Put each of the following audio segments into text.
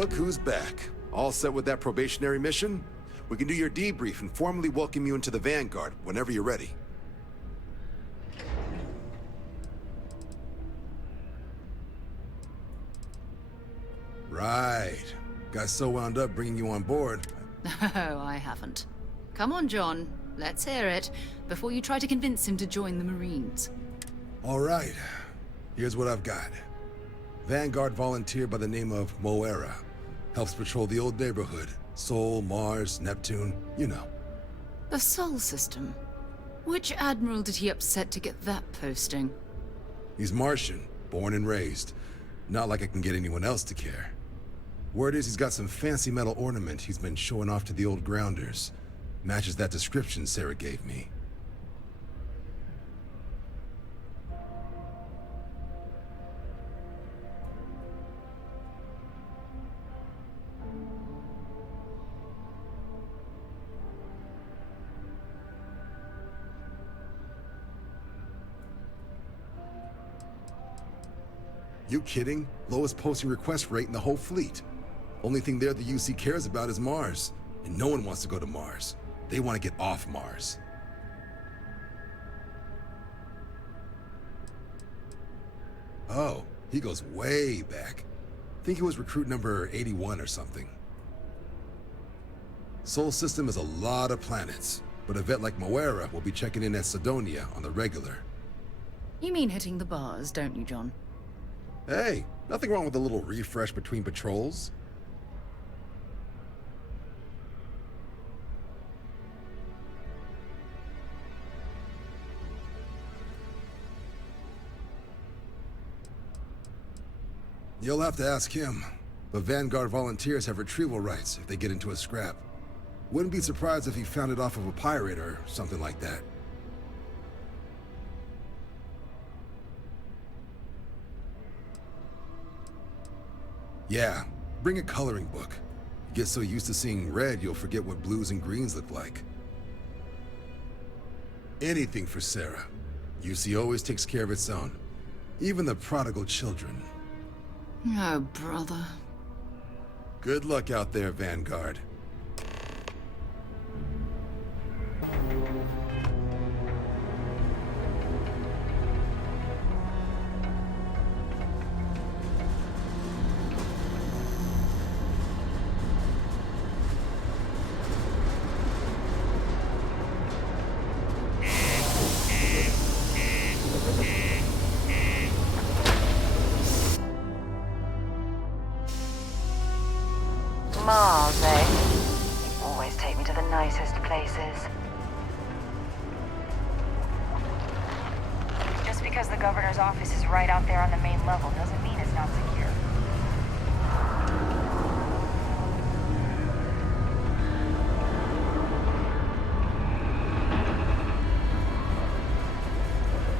Look who's back. All set with that probationary mission? We can do your debrief and formally welcome you into the Vanguard whenever you're ready. Right. Got so wound up bringing you on board. Oh, I haven't. Come on, John. Let's hear it, before you try to convince him to join the Marines. All right. Here's what I've got. Vanguard volunteer by the name of Moira. Helps patrol the old neighborhood. Sol, Mars, Neptune, you know. The Sol system? Which admiral did he upset to get that posting? He's Martian, born and raised. Not like I can get anyone else to care. Word is he's got some fancy metal ornament he's been showing off to the old grounders. Matches that description Sarah gave me. You kidding? Lowest posting request rate in the whole fleet. Only thing there the UC cares about is Mars. And no one wants to go to Mars. They want to get off Mars. Oh, he goes way back. Think he was recruit number 81 or something. Sol system is a lot of planets, but a vet like Moira will be checking in at Sidonia on the regular. You mean hitting the bars, don't you, John? Hey, nothing wrong with a little refresh between patrols. You'll have to ask him, but Vanguard volunteers have retrieval rights if they get into a scrap. Wouldn't be surprised if he found it off of a pirate or something like that. Yeah, bring a coloring book. You get so used to seeing red, you'll forget what blues and greens look like. Anything for Sarah. UC always takes care of its own. Even the prodigal children. Oh, brother. Good luck out there, Vanguard. Mars, eh? You always take me to the nicest places. Just because the governor's office is right out there on the main level doesn't mean it's not secure.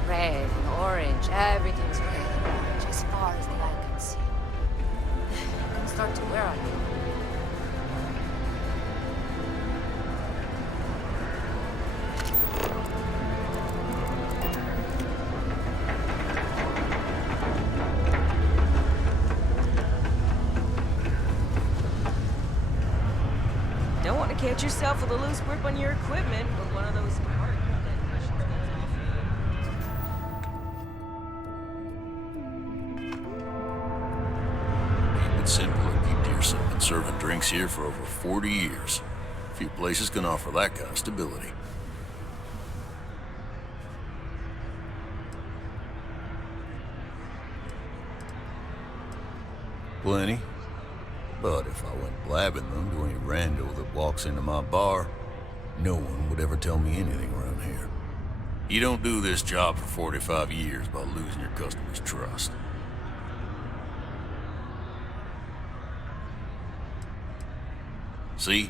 Red and orange, everything's red and orange as far as the eye can see. You can start to wear on you. Don't want to catch yourself with a loose grip on your equipment with one of those hard Keep it simple and keep to yourself. Been serving drinks here for over 40 years. Few places can offer that kind of stability. Plenty. But if I went blabbing them to any rando that walks into my bar, no one would ever tell me anything around here. You don't do this job for 45 years by losing your customers' trust. See?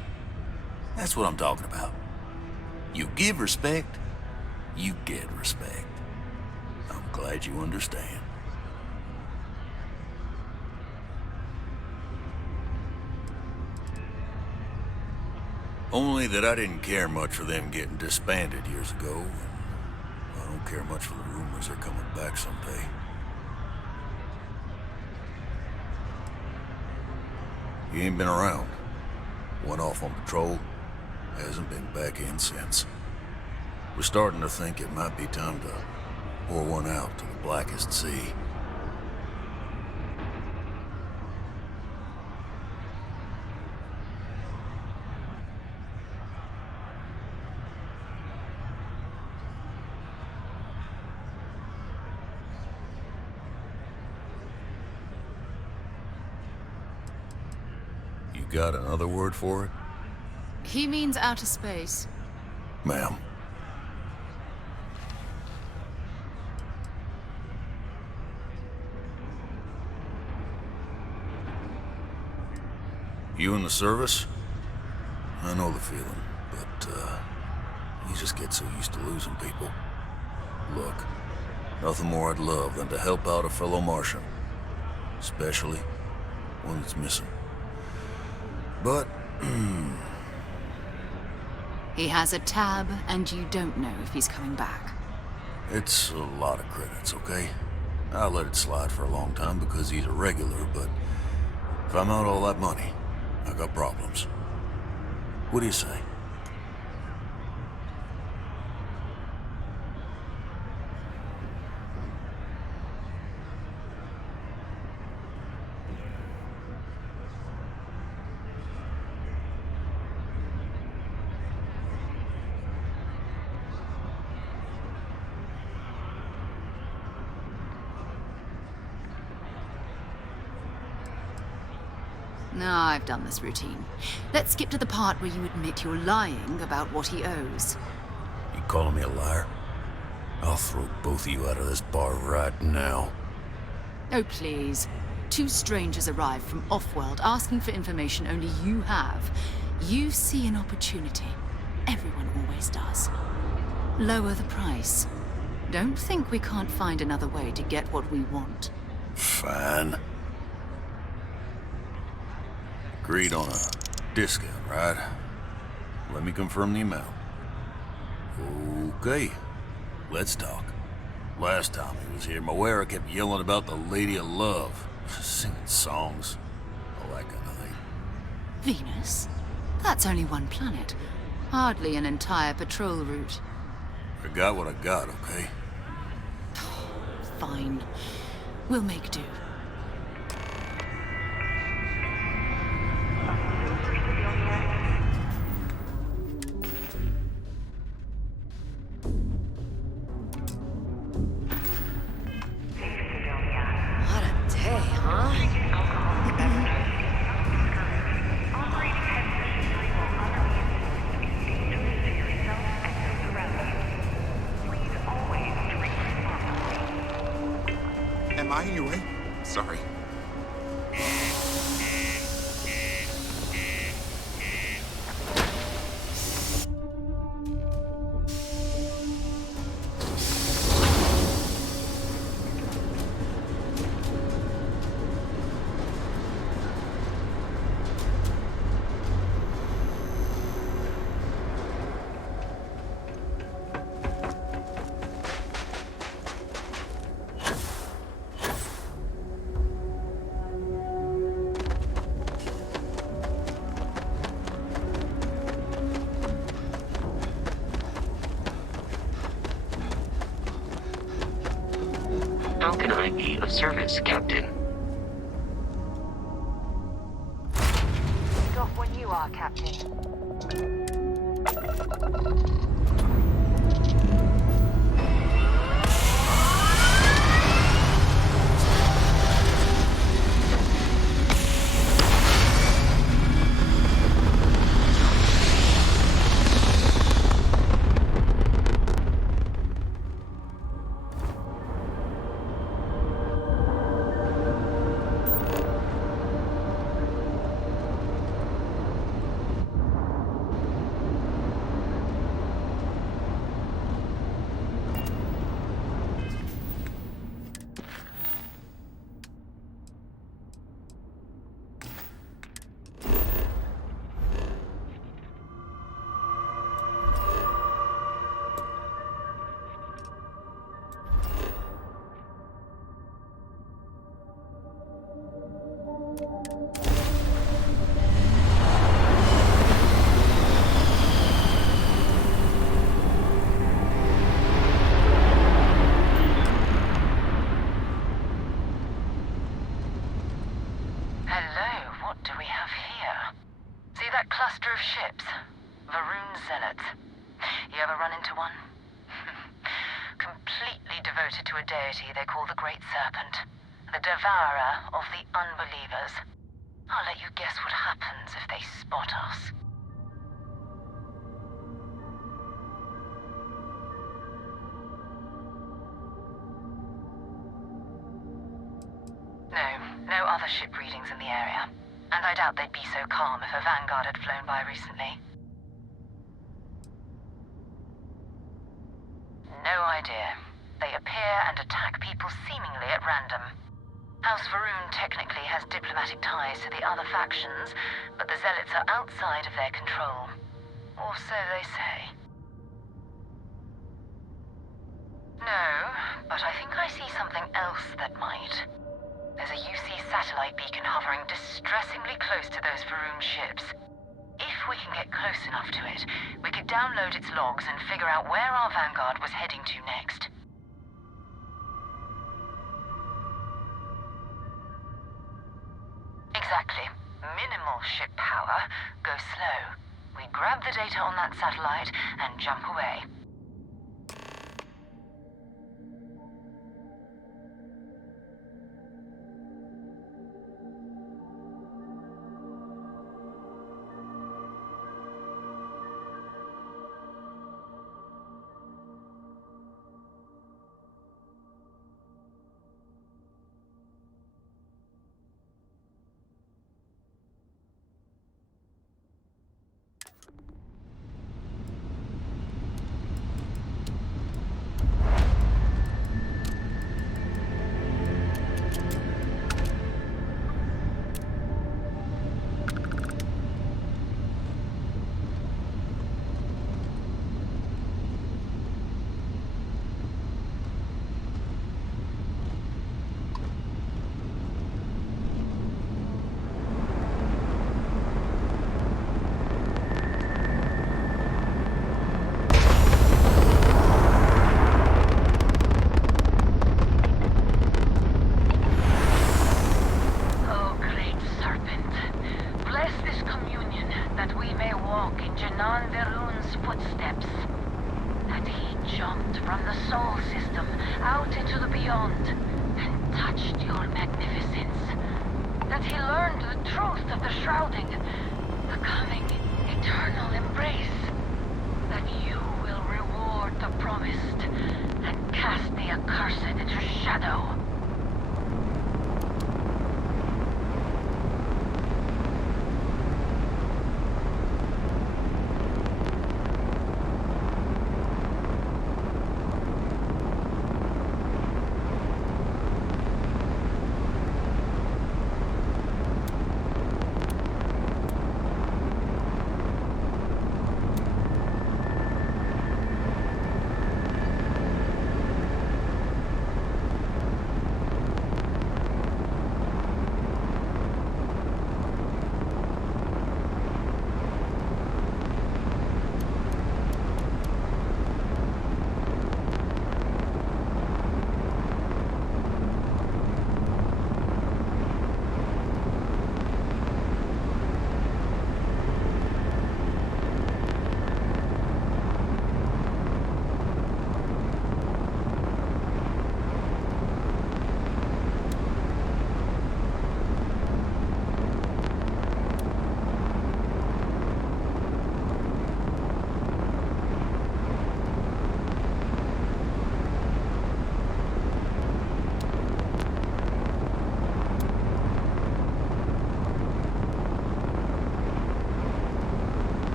That's what I'm talking about. You give respect, you get respect. I'm glad you understand. Only that I didn't care much for them getting disbanded years ago. And I don't care much for the rumors they're coming back someday. He ain't been around. Went off on patrol. Hasn't been back in since. We're starting to think it might be time to pour one out to the blackest sea. You got another word for it? He means outer space. Ma'am. You in the service? I know the feeling, but, you just get so used to losing people. Look, nothing more I'd love than to help out a fellow Martian. Especially one that's missing. But, He has a tab, and you don't know if he's coming back. it's a lot of credits, okay? I let it slide for a long time because he's a regular, but if I'm out all that money, I got problems. What do you say? No, I've done this routine. Let's skip to the part where you admit you're lying about what he owes. You calling me a liar? I'll throw both of you out of this bar right now. Oh, please. Two strangers arrive from off-world asking for information only you have. You see an opportunity. Everyone always does. Lower the price. Don't think we can't find another way to get what we want. Fine. Agreed on a discount, right? Let me confirm the amount. Okay, let's talk. Last time he was here, Moira kept yelling about the Lady of Love, singing songs, all that kind of thing. Venus? That's only one planet. Hardly an entire patrol route. I got what I got, okay? Fine. We'll make do. What a day, huh? Am I in your way? Sorry. How can I be of service, Captain? Take off when you are, Captain. ships. Varun Zealots. You ever run into one? Completely devoted to a deity they call the Great Serpent. The devourer of the unbelievers. I'll let you guess what happens if they spot us. No other ship readings in the area. And I doubt they'd be so calm if a vanguard had flown by recently. No idea. They appear and attack people seemingly at random. House Varun technically has diplomatic ties to the other factions, but the Zealots are outside of their control. Or so they say. No, but I think I see something else that might. There's a UC satellite beacon hovering distressingly close to those Varun ships. If we can get close enough to it, we could download its logs and figure out where our vanguard was heading to next. Exactly. Minimal ship power. Go slow. We grab the data on that satellite and jump away.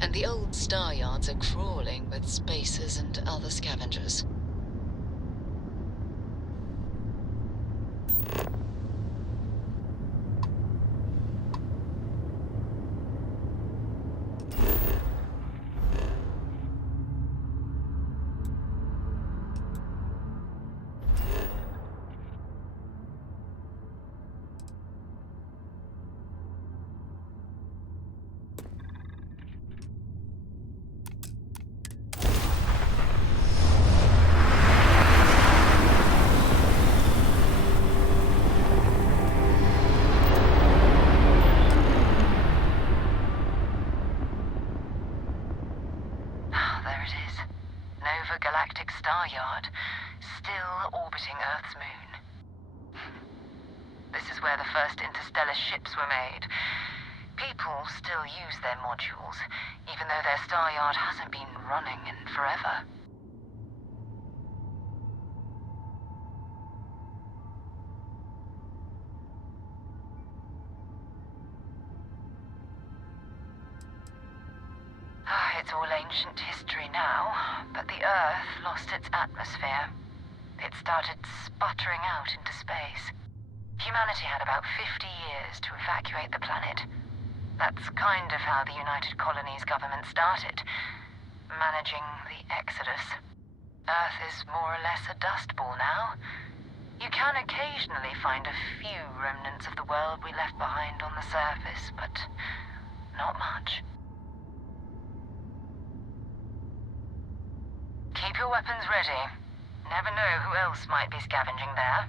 and the old star yards are crawling with spacers and other scavengers. There it is. Nova Galactic Star Yard, still orbiting Earth's moon. This is where the first interstellar ships were made. People still use their modules, even though their star yard hasn't been running in forever. It's all ancient history now, but the Earth lost its atmosphere. It started sputtering out into space. Humanity had about 50 years to evacuate the planet. That's kind of how the United Colonies government started, managing the exodus. Earth is more or less a dust ball now. You can occasionally find a few remnants of the world we left behind on the surface, but not much. Keep your weapons ready. Never know who else might be scavenging there.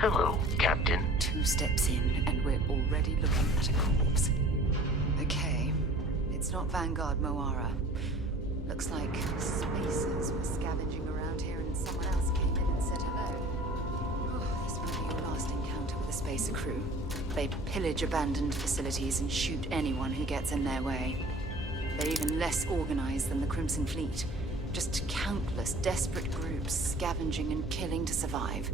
Hello, Captain. 2 steps in, and we're already looking at a corpse. Okay, it's not Vanguard Moara. Looks like spacers were scavenging around here and someone else came in and said hello. Oh, this won't be your last encounter with a spacer crew. They pillage abandoned facilities and shoot anyone who gets in their way. They're even less organized than the Crimson Fleet. Just countless desperate groups scavenging and killing to survive.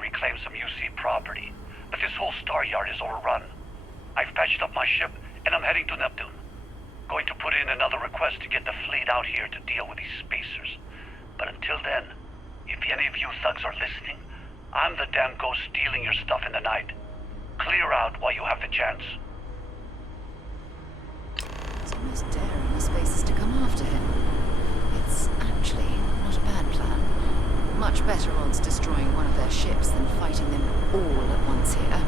to reclaim some UC property, but this whole star yard is overrun. I've patched up my ship, and I'm heading to Neptune. Going to put in another request to get the fleet out here to deal with these spacers. But until then, if any of you thugs are listening, I'm the damn ghost stealing your stuff in the night. Clear out while you have the chance. It's almost daring the spacers to come after him. It's actually not a bad plan. Much better odds destroying one of their ships than fighting them all at once here.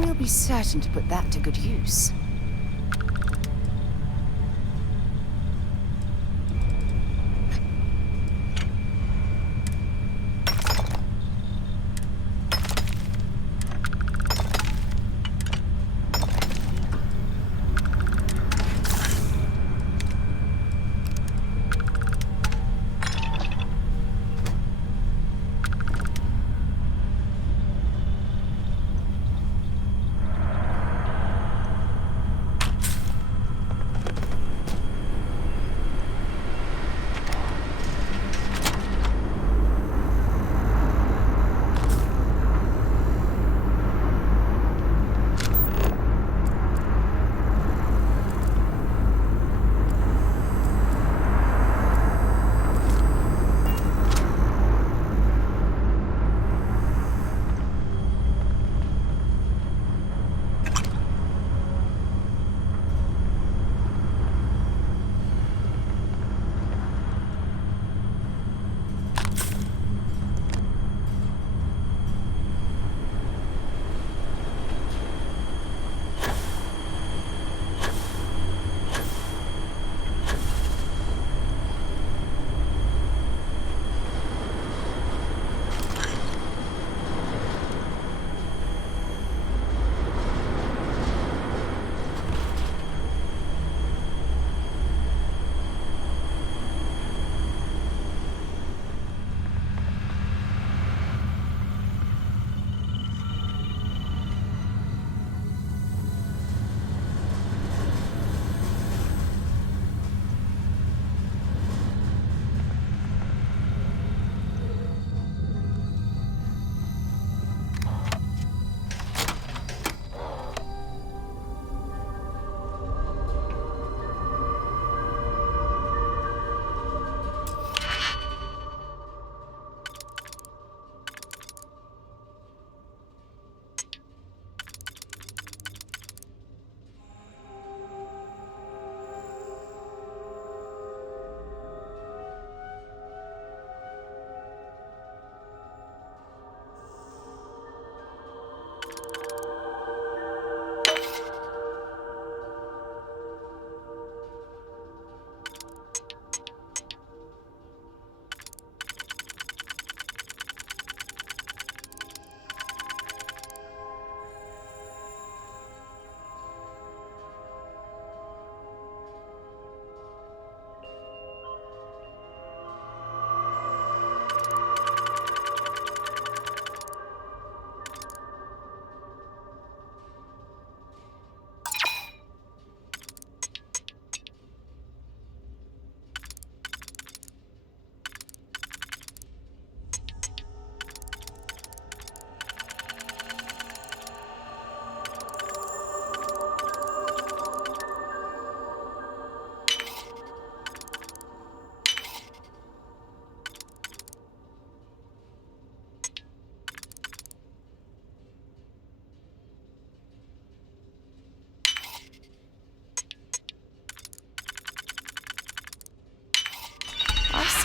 We'll be certain to put that to good use.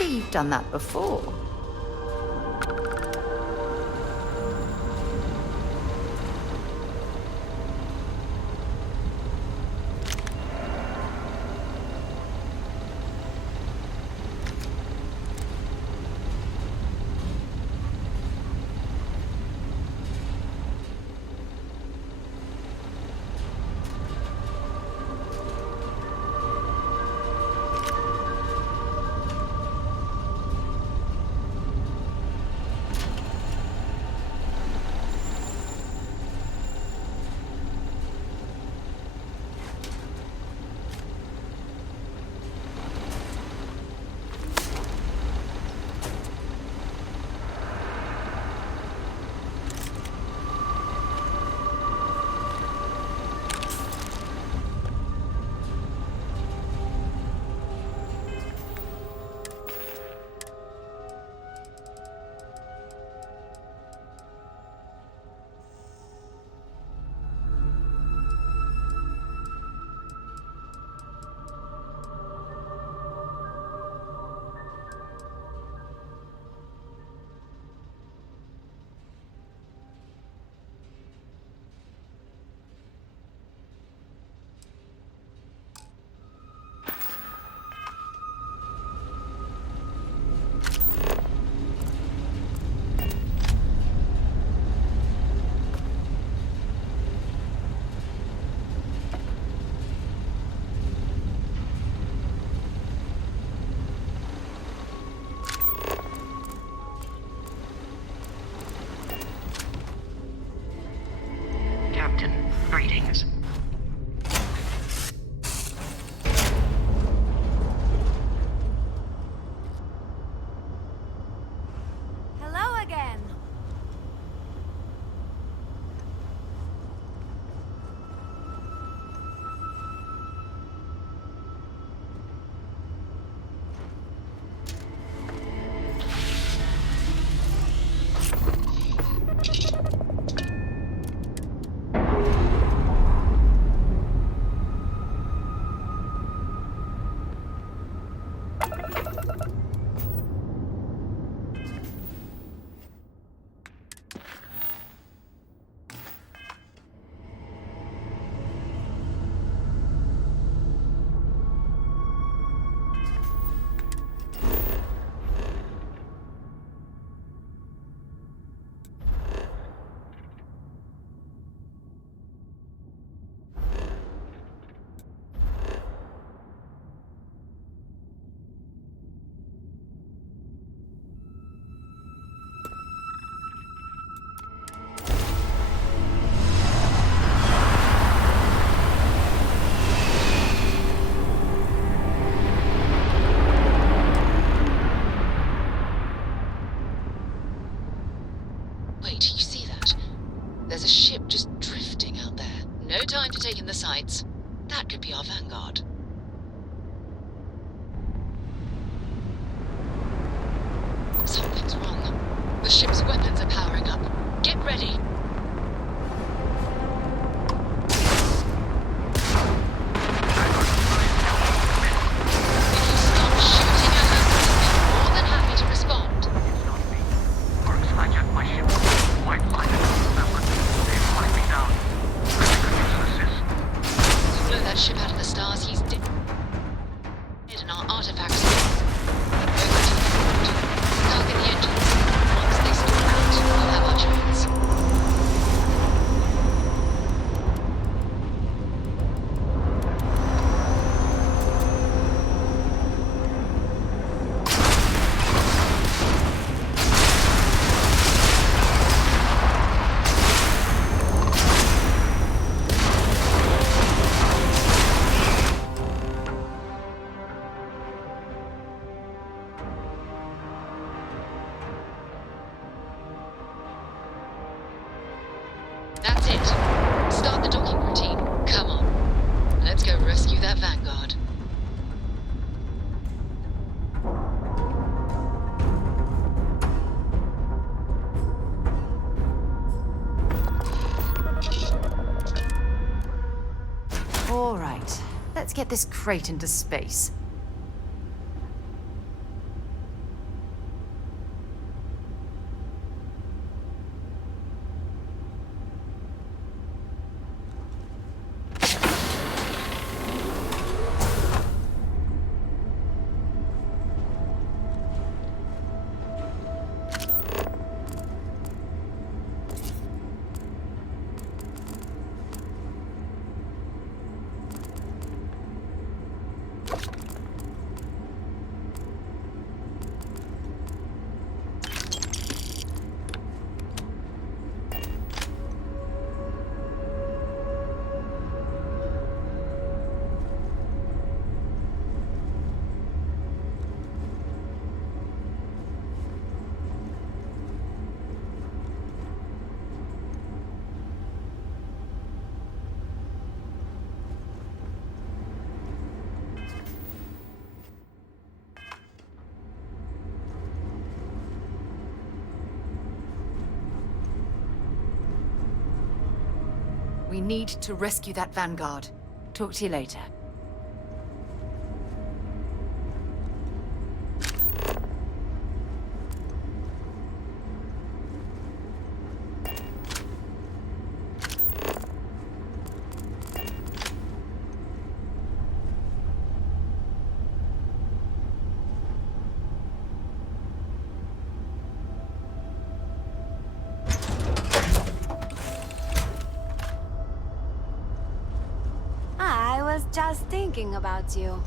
see you've done that before. Greetings. Hello again. Wait, you see that? There's a ship just drifting out there. No time to take in the sights. That could be our vanguard. Something's wrong. The ship's weapons are powering up. Get ready. That's it. Start the docking routine. Come on. Let's go rescue that vanguard. All right. Let's get this crate into space. We need to rescue that Vanguard. Talk to you later. I was just thinking about you.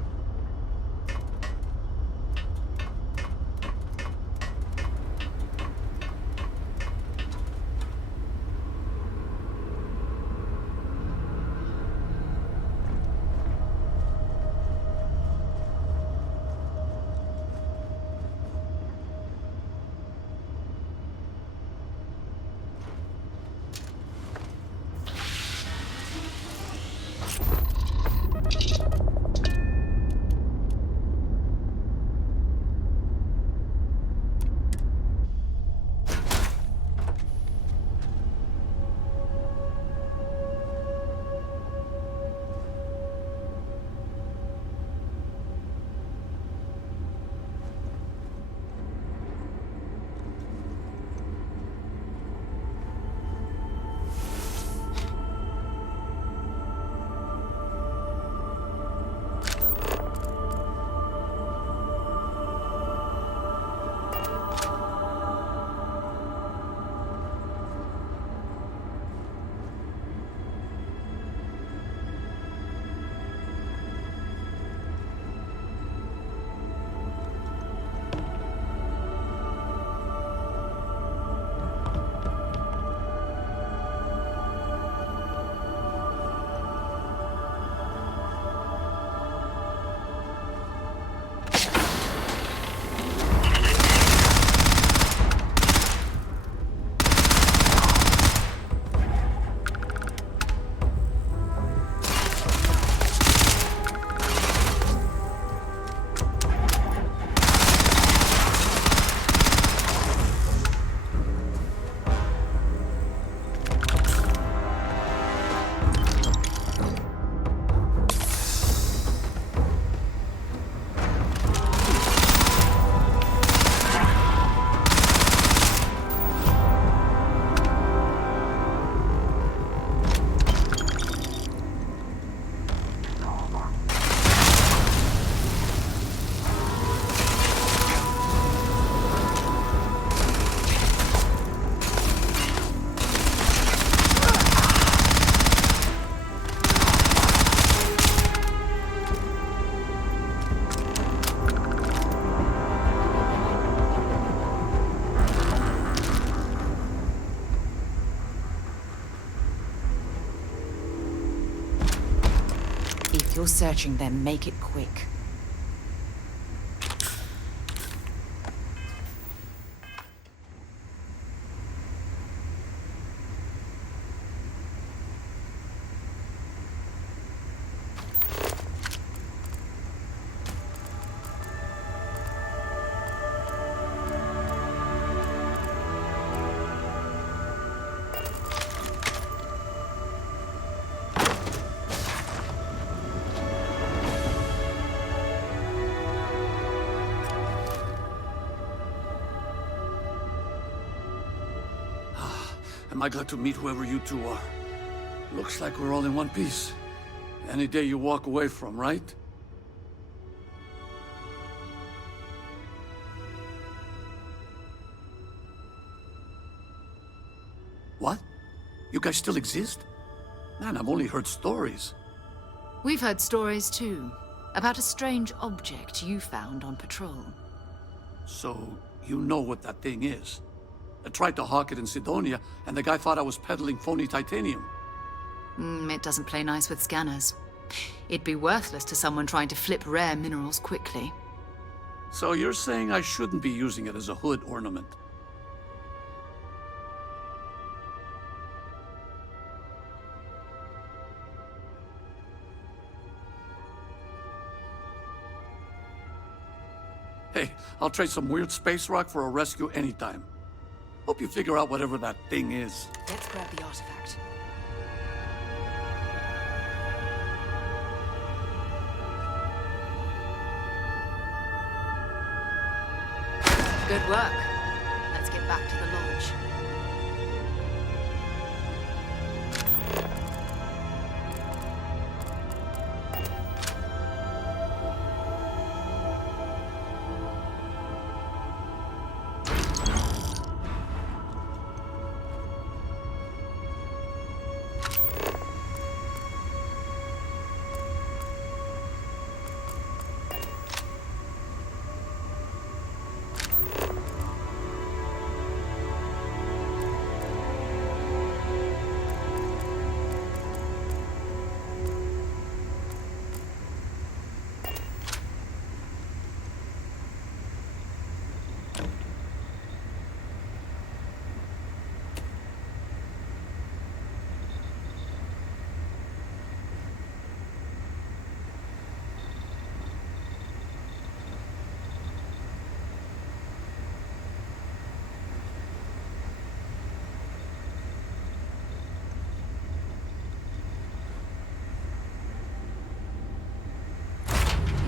If you're searching them, make it quick. Am I glad to meet whoever you two are. Looks like we're all in one piece. Any day you walk away from, right? What? You guys still exist? Man, I've only heard stories. We've heard stories too, about a strange object you found on patrol. So, you know what that thing is? I tried to hawk it in Sidonia, and the guy thought I was peddling phony titanium. It doesn't play nice with scanners. It'd be worthless to someone trying to flip rare minerals quickly. So you're saying I shouldn't be using it as a hood ornament? Hey, I'll trade some weird space rock for a rescue anytime. Hope you figure out whatever that thing is. Let's grab the artifact. Good work. Let's get back to the lodge.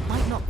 Might not.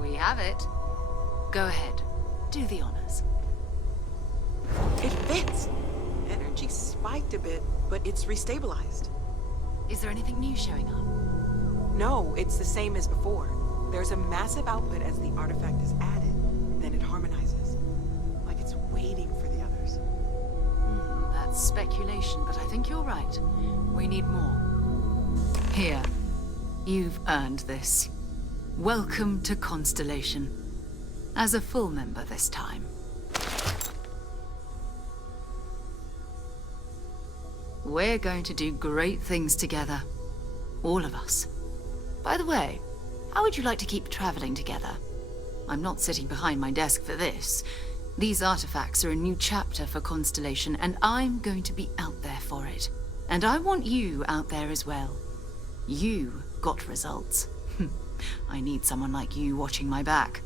We have it. Go ahead. Do the honors. It fits. Energy spiked a bit, but it's restabilized. Is there anything new showing up? No, it's the same as before. There's a massive output as the artifact is added. Then it harmonizes. Like it's waiting for the others. That's speculation, but I think you're right. We need more. Here. You've earned this. Welcome to Constellation. As a full member this time. We're going to do great things together. All of us. By the way, how would you like to keep traveling together? I'm not sitting behind my desk for this. These artifacts are a new chapter for Constellation, and I'm going to be out there for it. And I want you out there as well. You got results. I need someone like you watching my back.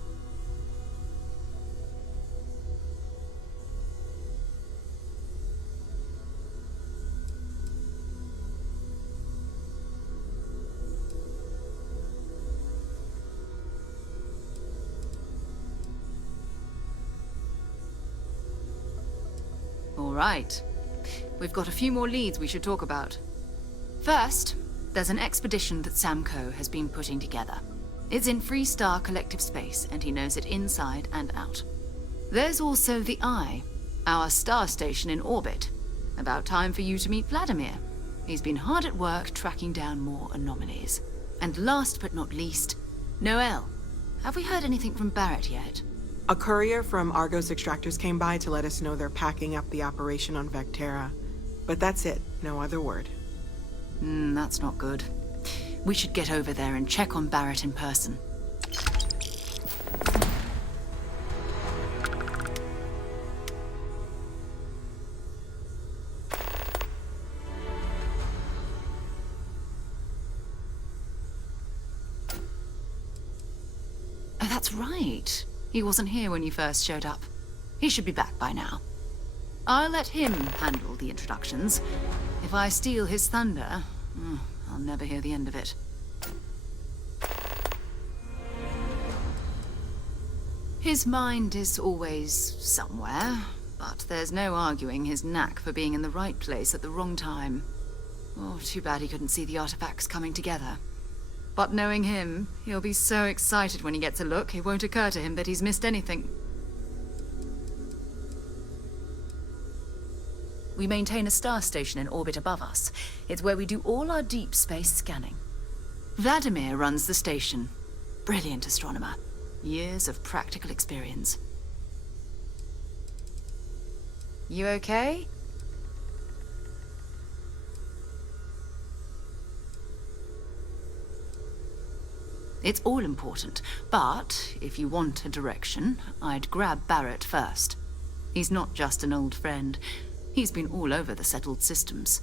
All right. We've got a few more leads we should talk about. First, there's an expedition that Samco has been putting together. It's in Freestar Collective Space, and he knows it inside and out. There's also the Eye, our star station in orbit. About time for you to meet Vladimir. He's been hard at work tracking down more anomalies. And last but not least, Noel. Have we heard anything from Barrett yet? A courier from Argos Extractors came by to let us know they're packing up the operation on Vectera. But that's it. No other word. That's not good. We should get over there and check on Barrett in person. Oh, that's right. He wasn't here when you first showed up. He should be back by now. I'll let him handle the introductions. If I steal his thunder, I'll never hear the end of it. His mind is always somewhere, but there's no arguing his knack for being in the right place at the wrong time. Oh, too bad he couldn't see the artifacts coming together. But knowing him, he'll be so excited when he gets a look, it won't occur to him that he's missed anything. We maintain a star station in orbit above us. It's where we do all our deep space scanning. Vladimir runs the station. Brilliant astronomer. Years of practical experience. You okay? It's all important, but if you want a direction, I'd grab Barrett first. He's not just an old friend. He's been all over the settled systems.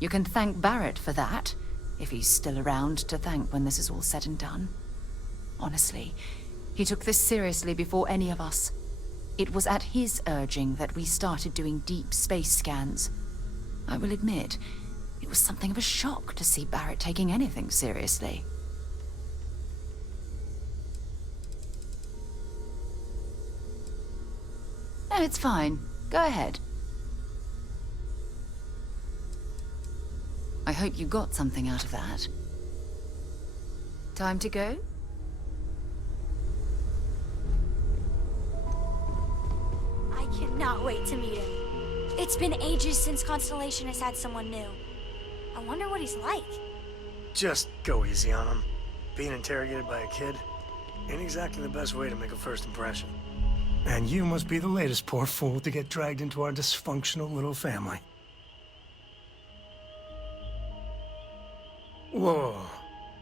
You can thank Barrett for that, if he's still around to thank when this is all said and done. Honestly, he took this seriously before any of us. It was at his urging that we started doing deep space scans. I will admit, it was something of a shock to see Barrett taking anything seriously. No, it's fine. Go ahead. I hope you got something out of that. Time to go? I cannot wait to meet him. It's been ages since Constellation has had someone new. I wonder what he's like. Just go easy on him. Being interrogated by a kid ain't exactly the best way to make a first impression. And you must be the latest poor fool to get dragged into our dysfunctional little family. Whoa.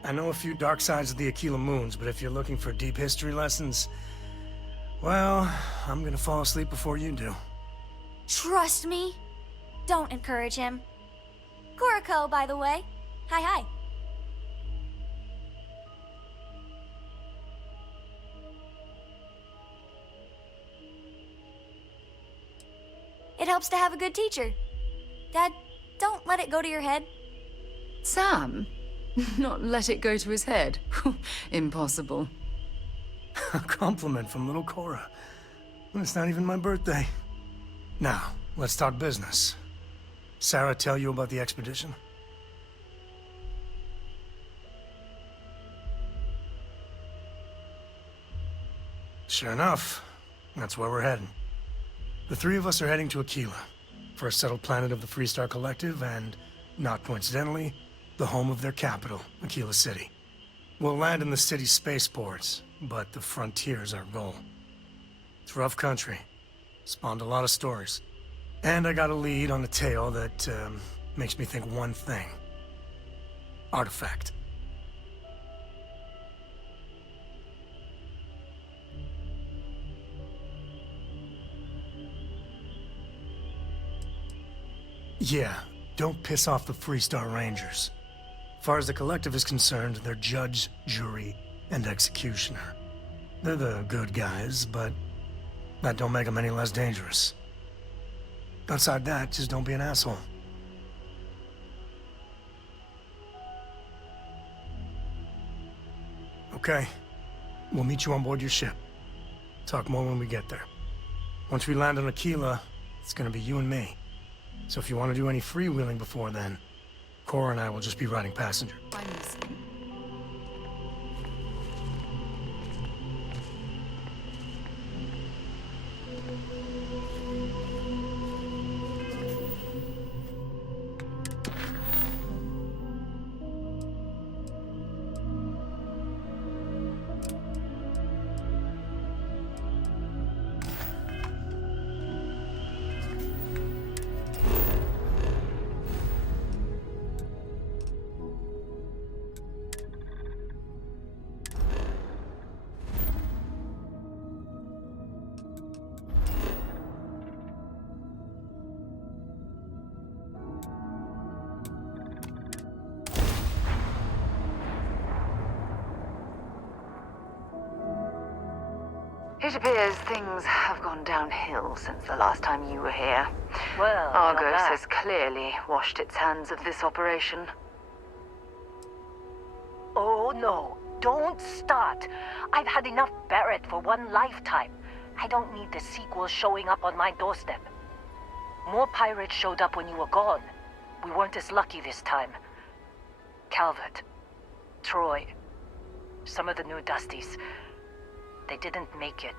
I know a few dark sides of the Aquila Moons, but if you're looking for deep history lessons, well, I'm gonna fall asleep before you do. Trust me. Don't encourage him. Kuriko, by the way. Hi. It helps to have a good teacher. Dad, don't let it go to your head. Sam? Not let it go to his head? Impossible. A compliment from little Cora. It's not even my birthday. Now, let's talk business. Sarah tell you about the expedition? Sure enough, that's where we're heading. The three of us are heading to Aquila, for a settled planet of the Freestar Collective and, not coincidentally, the home of their capital, Aquila City. We'll land in the city's spaceports, but the frontier's our goal. It's rough country. Spawned a lot of stories. And I got a lead on a tale that makes me think one thing. Artifact. Yeah, don't piss off the Freestar Rangers. As far as the Collective is concerned, they're judge, jury, and executioner. They're the good guys, but that don't make them any less dangerous. Outside that, just don't be an asshole. Okay. We'll meet you on board your ship. Talk more when we get there. Once we land on Aquila, it's gonna be you and me. So if you want to do any freewheeling before then, Cora and I will just be riding passenger. I'm listening. It appears things have gone downhill since the last time you were here. Well, Argos has clearly washed its hands of this operation. Oh no, don't start. I've had enough Barrett for one lifetime. I don't need the sequel showing up on my doorstep. More pirates showed up when you were gone. We weren't as lucky this time. Calvert, Troy, some of the new Dusties, they didn't make it.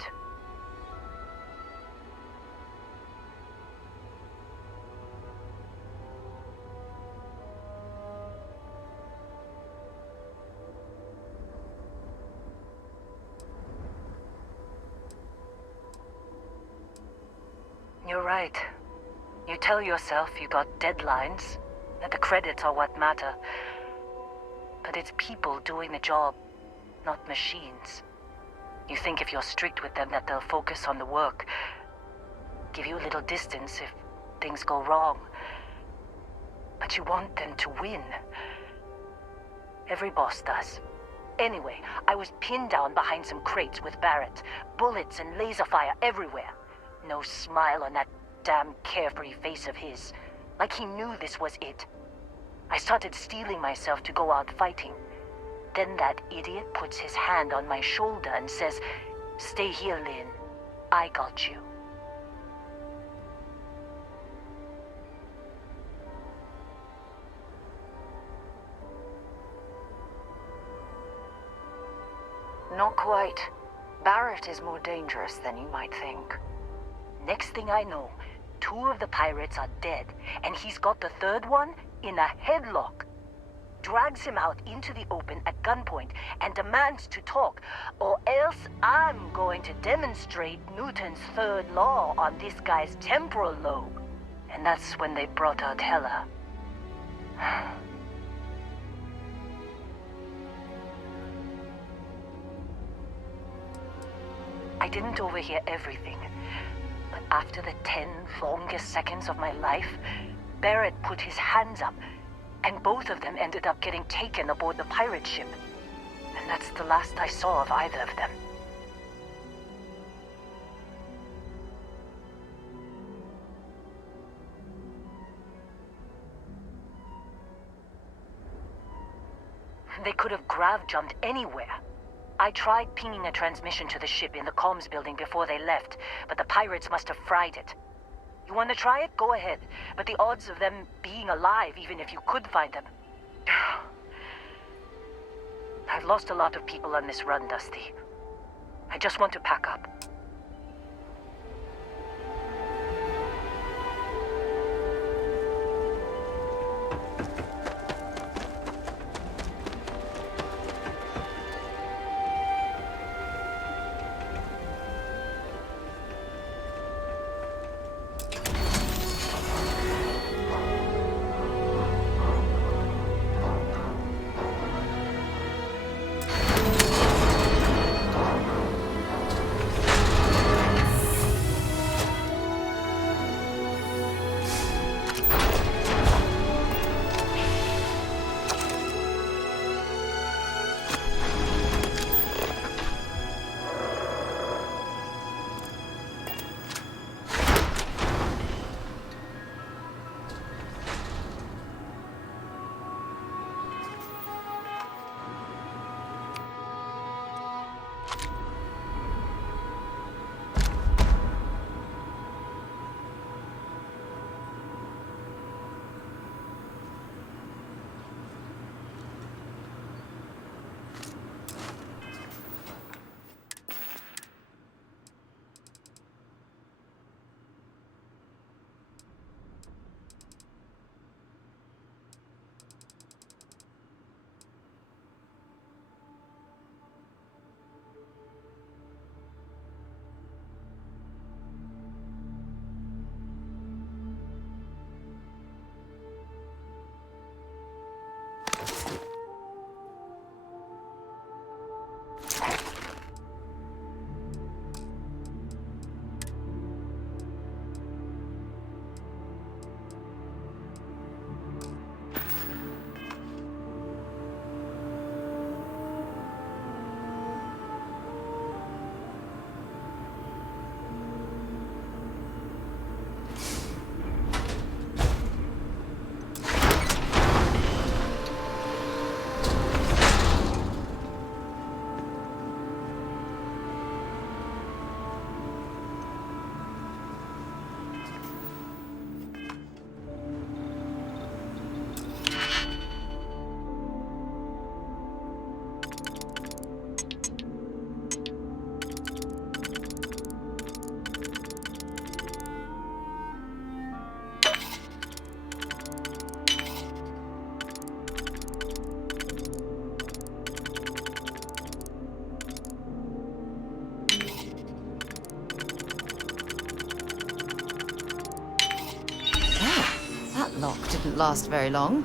You're right. You tell yourself you got deadlines, that the credits are what matter. But it's people doing the job, not machines. You think if you're strict with them that they'll focus on the work, give you a little distance if things go wrong. But you want them to win. Every boss does. Anyway, I was pinned down behind some crates with Barrett. Bullets and laser fire everywhere. No smile on that damn carefree face of his. Like he knew this was it. I started steeling myself to go out fighting. Then that idiot puts his hand on my shoulder and says, "Stay here, Lynn. I got you." Not quite. Barrett is more dangerous than you might think. Next thing I know, 2 of the pirates are dead, and he's got the 3rd one in a headlock. Drags him out into the open at gunpoint and demands to talk, or else I'm going to demonstrate Newton's 3rd law on this guy's temporal lobe. And that's when they brought out Hela. I didn't overhear everything, but after the 10 longest seconds of my life, Barrett put his hands up, and both of them ended up getting taken aboard the pirate ship. And that's the last I saw of either of them. They could have grav-jumped anywhere. I tried pinging a transmission to the ship in the comms building before they left, but the pirates must have fried it. You want to try it? Go ahead. But the odds of them being alive, even if you could find them... I've lost a lot of people on this run, Dusty. I just want to pack up. lock didn't last very long.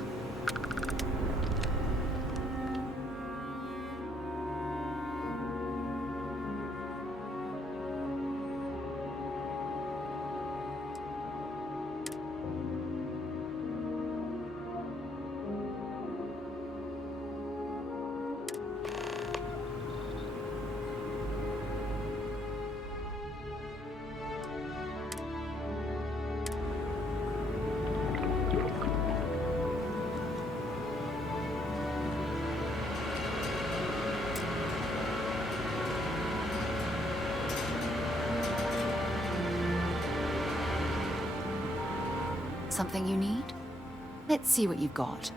Something you need? Let's see what you've got.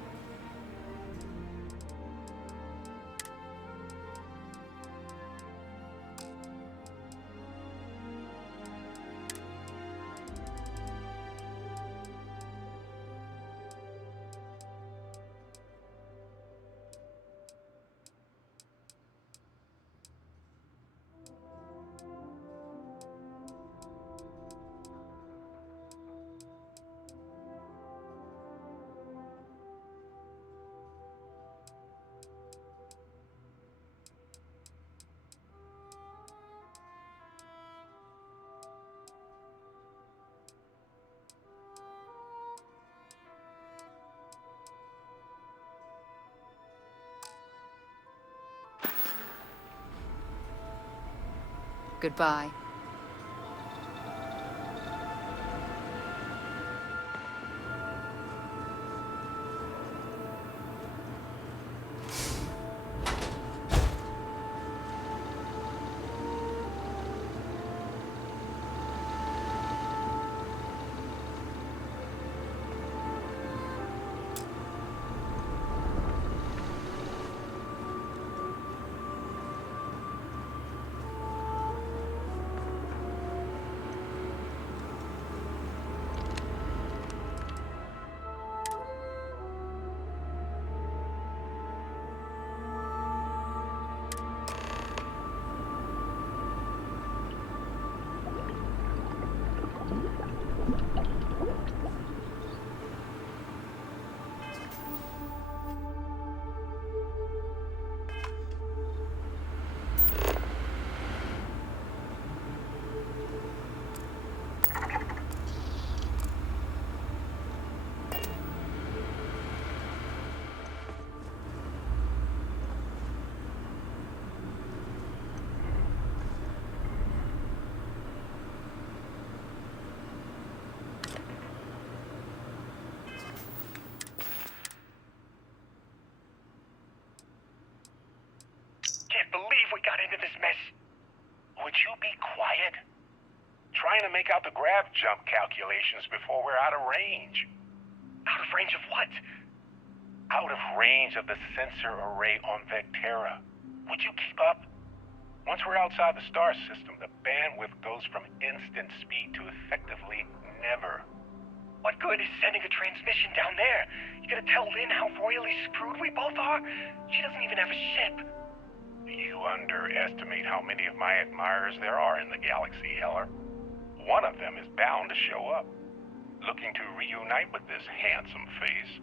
Goodbye. Trying to make out the grav jump calculations before we're out of range. Out of range of what? Out of range of the sensor array on Vectera. Would you keep up? Once we're outside the star system, the bandwidth goes from instant speed to effectively never. What good is sending a transmission down there? You gonna tell Lynn how royally screwed we both are? She doesn't even have a ship. You underestimate how many of my admirers there are in the galaxy, Heller. One of them is bound to show up, looking to reunite with this handsome face.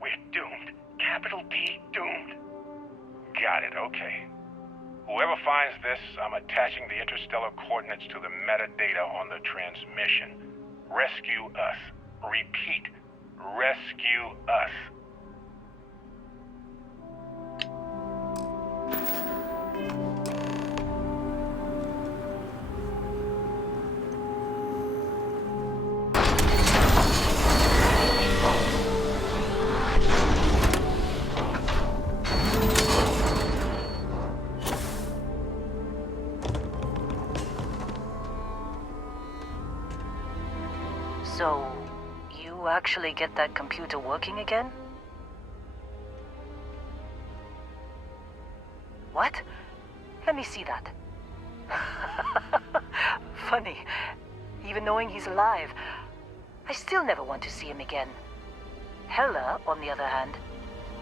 We're doomed. Capital D, doomed. Got it, okay. Whoever finds this, I'm attaching the interstellar coordinates to the metadata on the transmission. Rescue us. Repeat, rescue us. So, you actually get that computer working again? What? Let me see that. Funny. Even knowing he's alive, I still never want to see him again. Hella, on the other hand.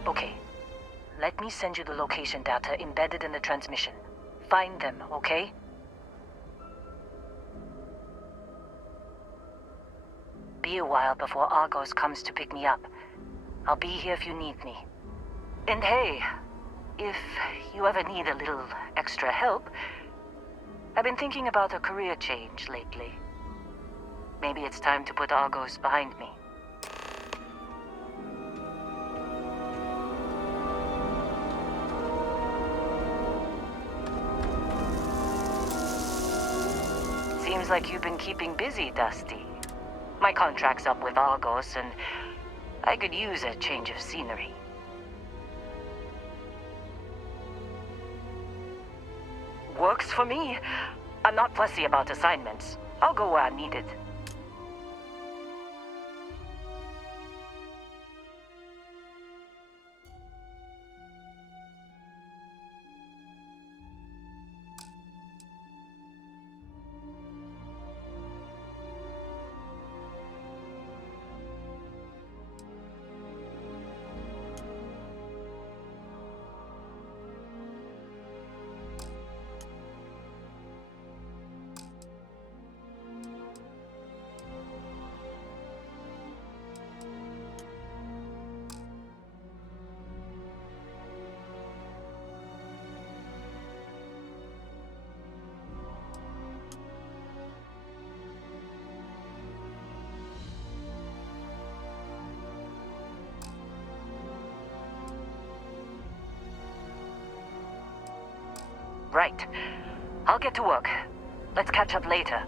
Okay, let me send you the location data embedded in the transmission. Find them, okay? be a while before Argos comes to pick me up. I'll be here if you need me. And hey, if you ever need a little extra help, I've been thinking about a career change lately. Maybe it's time to put Argos behind me. Seems like you've been keeping busy, Dusty. My contract's up with Argos, and I could use a change of scenery. Works for me. I'm not fussy about assignments. I'll go where I'm needed. Right. I'll get to work. Let's catch up later.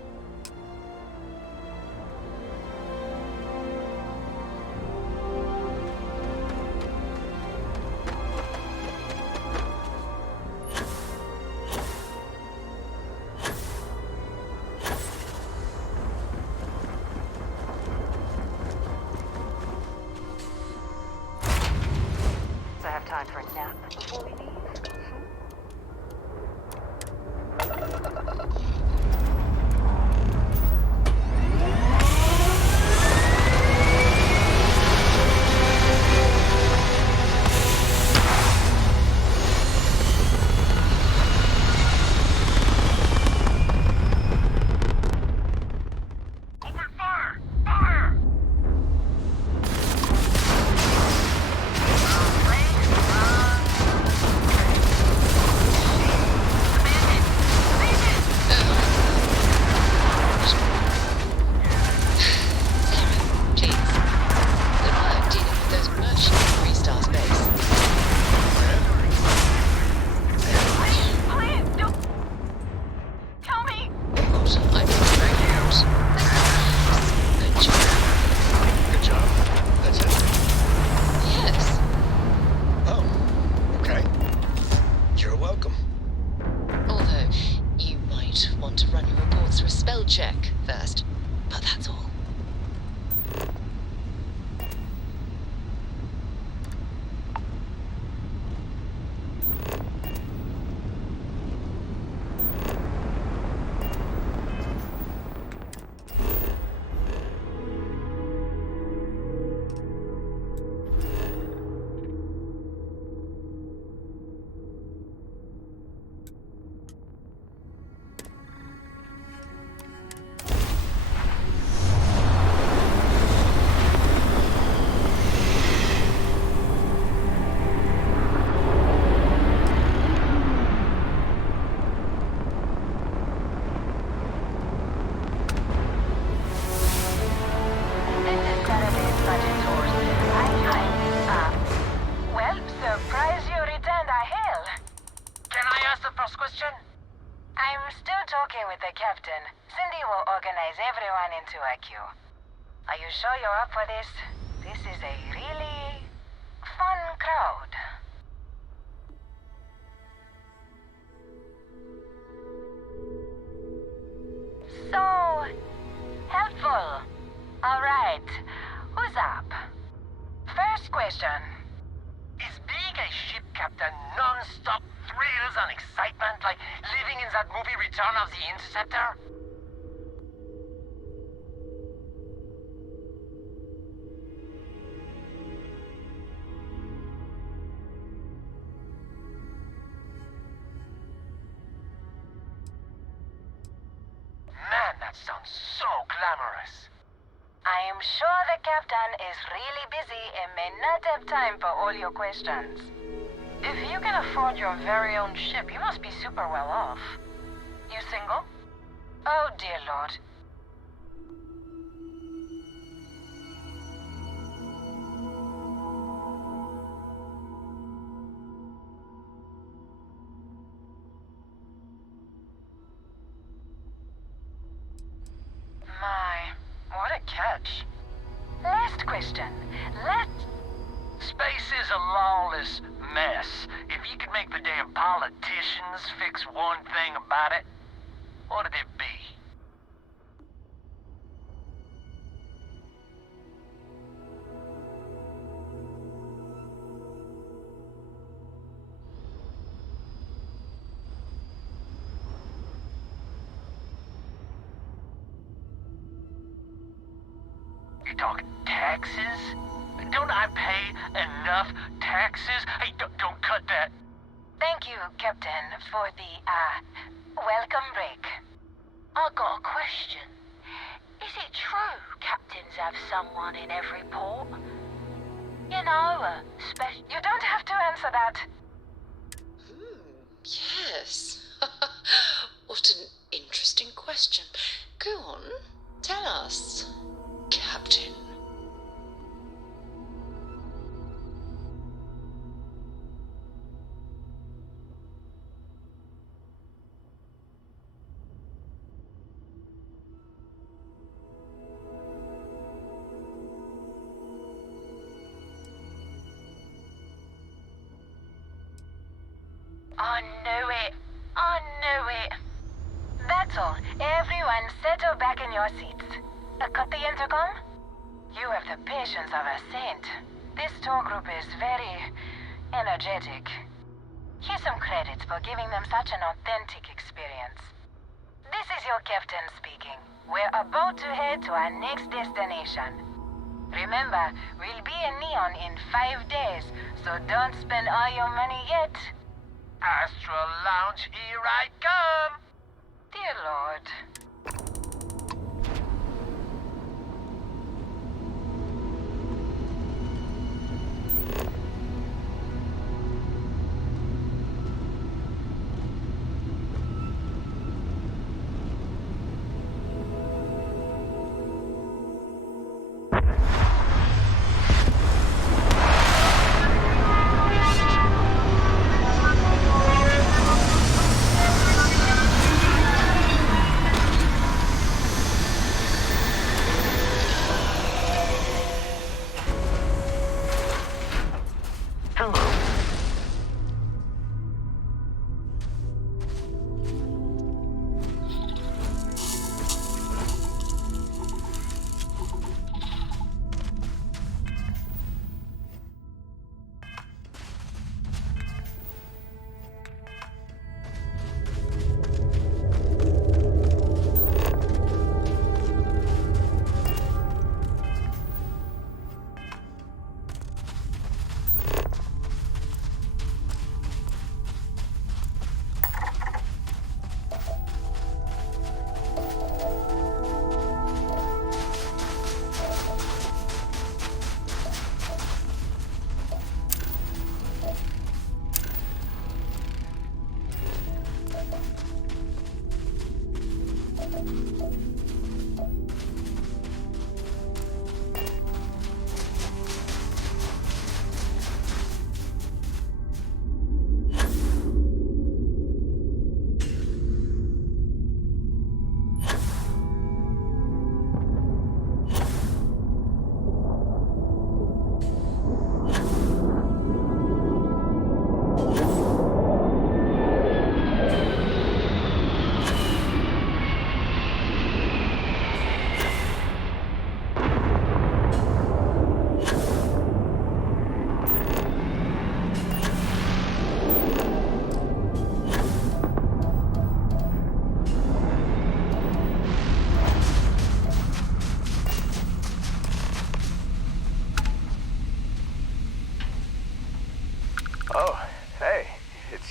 So I have time for a nap before we leave? Check first, but that's all. Are you sure you're up for this? This is a really fun crowd. So helpful. All right, who's up? First question. Is being a ship captain non-stop thrills and excitement like living in that movie Return of the Interceptor? Man, that sounds so glamorous. I am sure the captain is really busy and may not have time for all your questions. If you can afford your very own ship, you must be super well off. You single? Oh, dear Lord. My, what a catch. Last question. Space is a lawless mess. If you could make the damn politicians fix one thing about it, what'd it be? You talking taxes? Don't I pay enough taxes? Hey, don't cut that. Thank you, Captain, for the, welcome break. I got a question. Is it true captains have someone in every port? You know, You don't have to answer that. Yes. What an interesting question. Go on, tell us, Captain. I knew it. I knew it. That's all. Everyone settle back in your seats. Cut the intercom? You have the patience of a saint. This tour group is very energetic. Here's some credits for giving them such an authentic experience. This is your captain speaking. We're about to head to our next destination. Remember, we'll be in Neon in 5 days, so don't spend all your money yet. Astral Lounge, here I come! Dear Lord.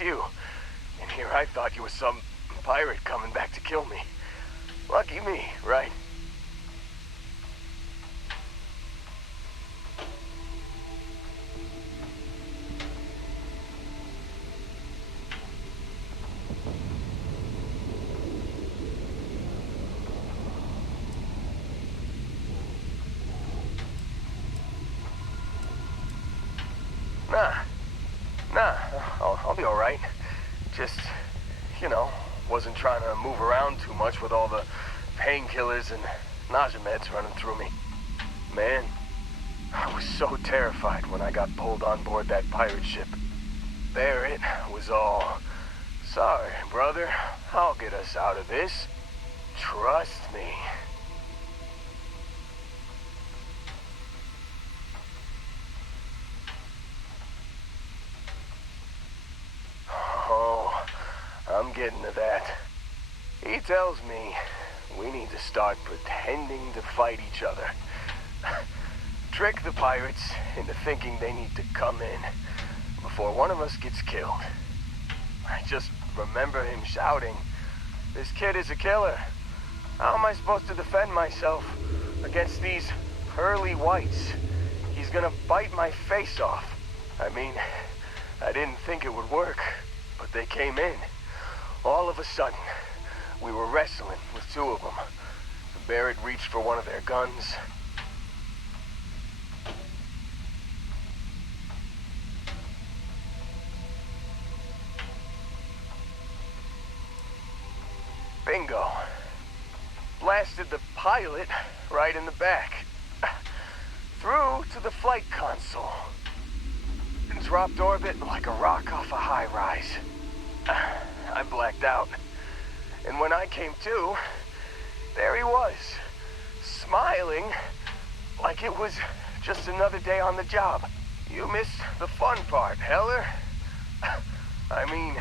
you. And here I thought you were some pirate coming back to kill me. Lucky me, right? I'll be alright. Just, wasn't trying to move around too much with all the painkillers and nausea meds running through me. Man, I was so terrified when I got pulled on board that pirate ship. Barrett was all, "Sorry, brother, I'll get us out of this. Trust me." Oh, I'm getting to that. He tells me we need to start pretending to fight each other. Trick the pirates into thinking they need to come in before one of us gets killed. I just remember him shouting, "This kid is a killer. How am I supposed to defend myself against these pearly whites? He's gonna bite my face off." I mean, I didn't think it would work, but they came in. All of a sudden, we were wrestling with two of them. Barrett reached for one of their guns. Bingo. Blasted the pilot right in the back. Through to the flight console. Dropped orbit like a rock off a high rise. I blacked out. And when I came to, there he was, smiling like it was just another day on the job. You missed the fun part, Heller. I mean,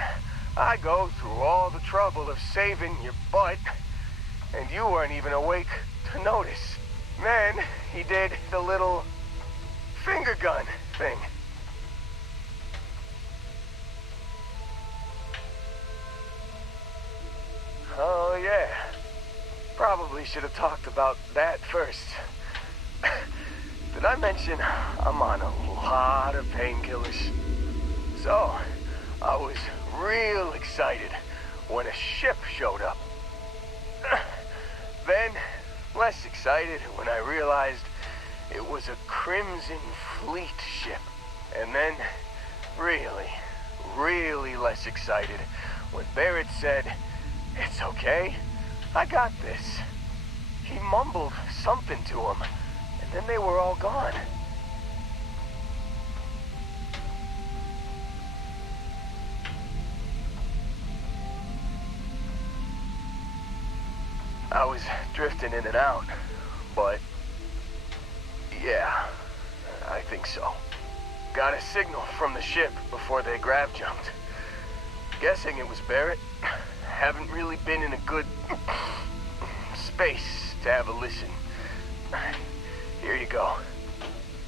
I go through all the trouble of saving your butt, and you weren't even awake to notice. Then he did the little finger gun thing. Oh, yeah. Probably should have talked about that first. Did I mention I'm on a lot of painkillers? So, I was real excited when a ship showed up. Then, less excited when I realized it was a Crimson Fleet ship. And then, really less excited when Barrett said, "It's okay, I got this." He mumbled something to him, and then they were all gone. I was drifting in and out, but yeah, I think so. Got a signal from the ship before they grav jumped. Guessing it was Barrett. Haven't really been in a good space to have a listen. Here you go.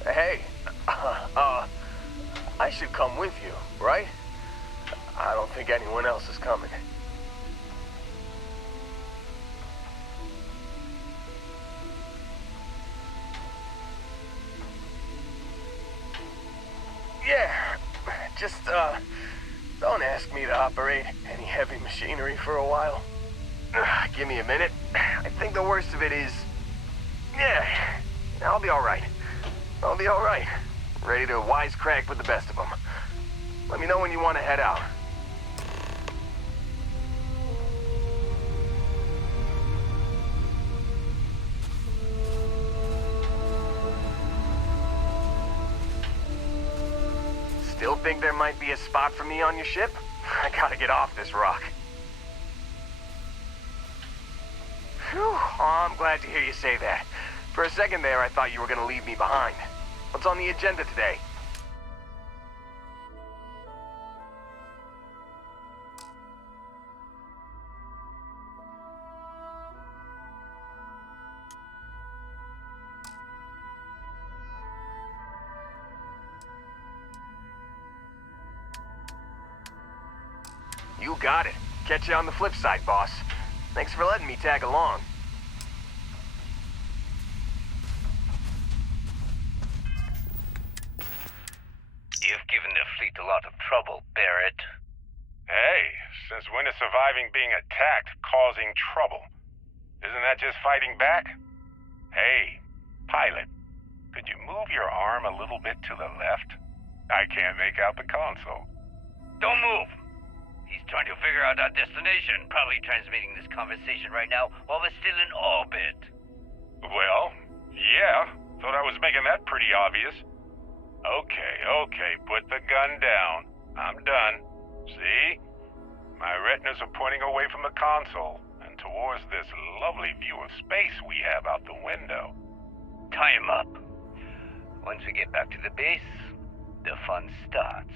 Hey, I should come with you, right? I don't think anyone else is coming. Yeah, just, don't ask me to operate any heavy machinery for a while. Give me a minute. I think the worst of it is... Yeah, I'll be alright. I'll be alright. Ready to wisecrack with the best of them. Let me know when you want to head out. Still think there might be a spot for me on your ship? I gotta get off this rock. Phew, oh, I'm glad to hear you say that. For a second there, I thought you were gonna leave me behind. What's on the agenda today? You got it. Catch you on the flip side, boss. Thanks for letting me tag along. You've given the fleet a lot of trouble, Barrett. Hey, since when is surviving being attacked causing trouble? Isn't that just fighting back? Hey, pilot, could you move your arm a little bit to the left? I can't make out the console. Don't move. He's trying to figure out our destination, probably transmitting this conversation right now while we're still in orbit. Well, yeah. Thought I was making that pretty obvious. Okay, put the gun down. I'm done. See? My retinas are pointing away from the console and towards this lovely view of space we have out the window. Tie him up. Once we get back to the base, the fun starts.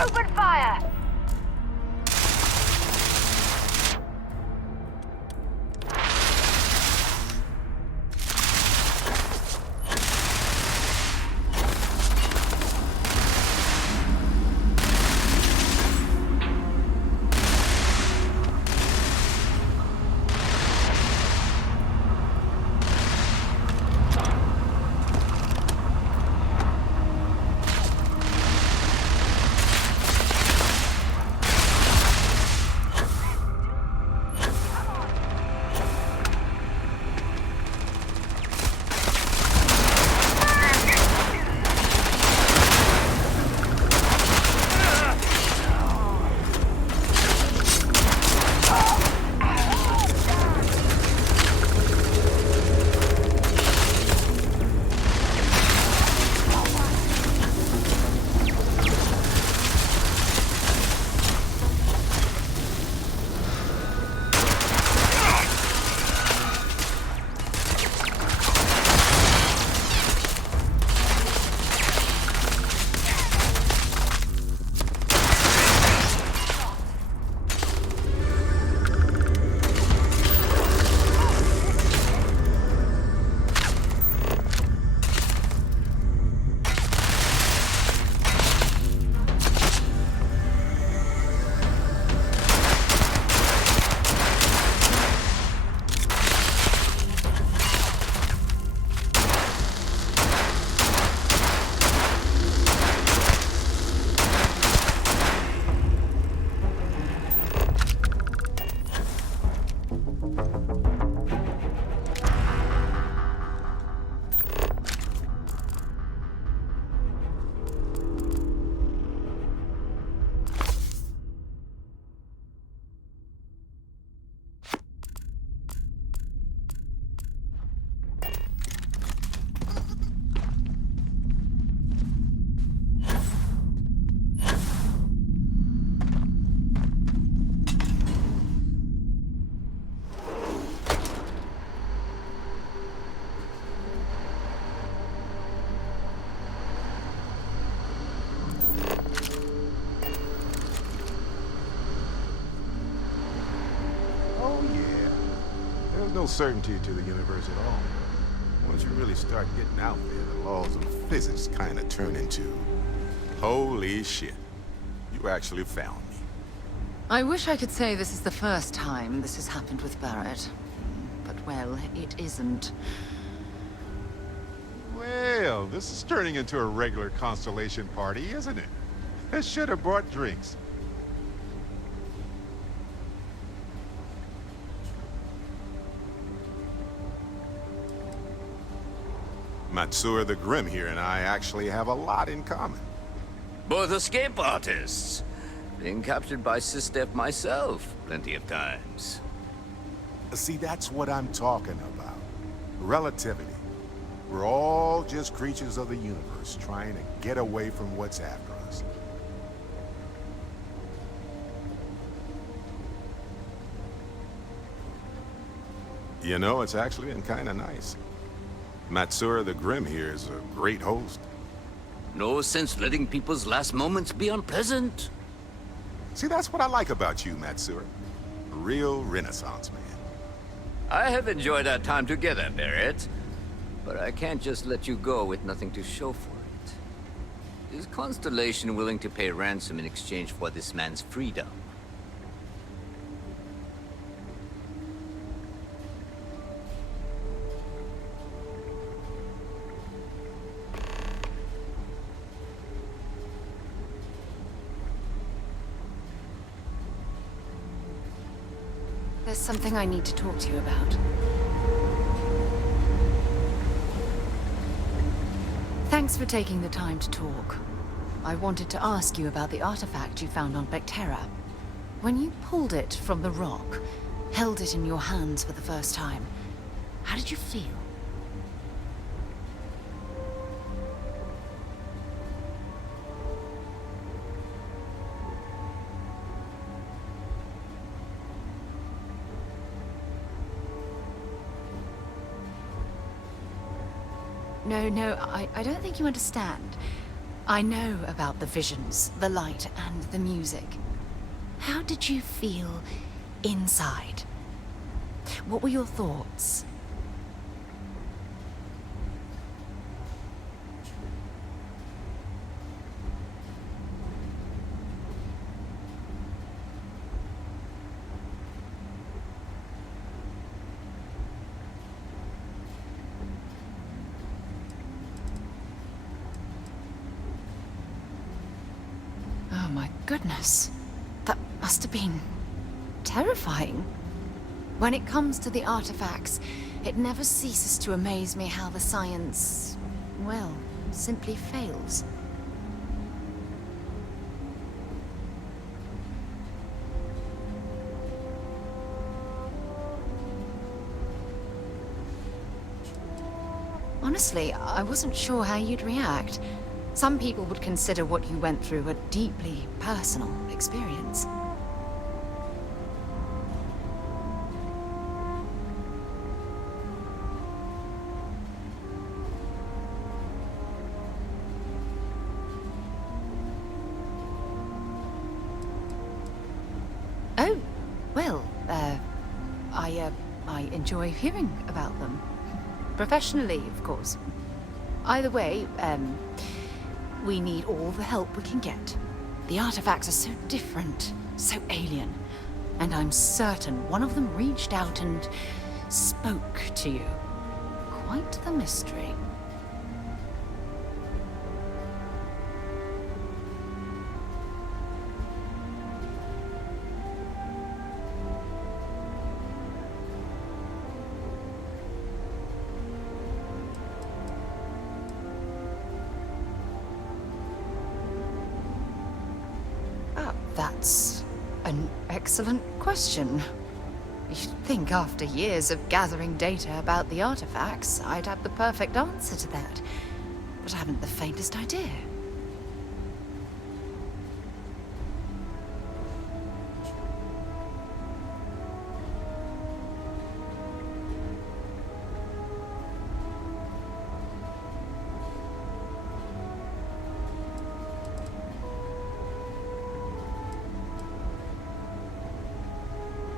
Open fire! no certainty to the universe at all. Once you really start getting out there, the laws of physics kind of turn into... Holy shit. You actually found me. I wish I could say this is the first time this has happened with Barrett. But, well, it isn't. Well, this is turning into a regular Constellation party, isn't it? I should have brought drinks. Matsura the Grim here and I actually have a lot in common. Both escape artists. Being captured by Systef myself plenty of times. See, that's what I'm talking about. Relativity. We're all just creatures of the universe trying to get away from what's after us. You know, it's actually been kind of nice. Matsura the Grim here is a great host. No sense letting people's last moments be unpleasant. See, that's what I like about you, Matsura. A real Renaissance man. I have enjoyed our time together, Barrett. But I can't just let you go with nothing to show for it. Is Constellation willing to pay ransom in exchange for this man's freedom? There's something I need to talk to you about. Thanks for taking the time to talk. I wanted to ask you about the artifact you found on Bethesda. When you pulled it from the rock, held it in your hands for the first time, how did you feel? No, I don't think you understand. I know about the visions, the light, and the music. How did you feel inside? What were your thoughts? Oh my goodness. That must have been terrifying. When it comes to the artifacts, it never ceases to amaze me how the science, well, simply fails. Honestly, I wasn't sure how you'd react. Some people would consider what you went through a deeply personal experience. Oh, well, I enjoy hearing about them. Professionally, of course. Either way, we need all the help we can get. The artifacts are so different, so alien. And I'm certain one of them reached out and spoke to you. Quite the mystery. That's an excellent question. You'd think after years of gathering data about the artifacts, I'd have the perfect answer to that. But I haven't the faintest idea.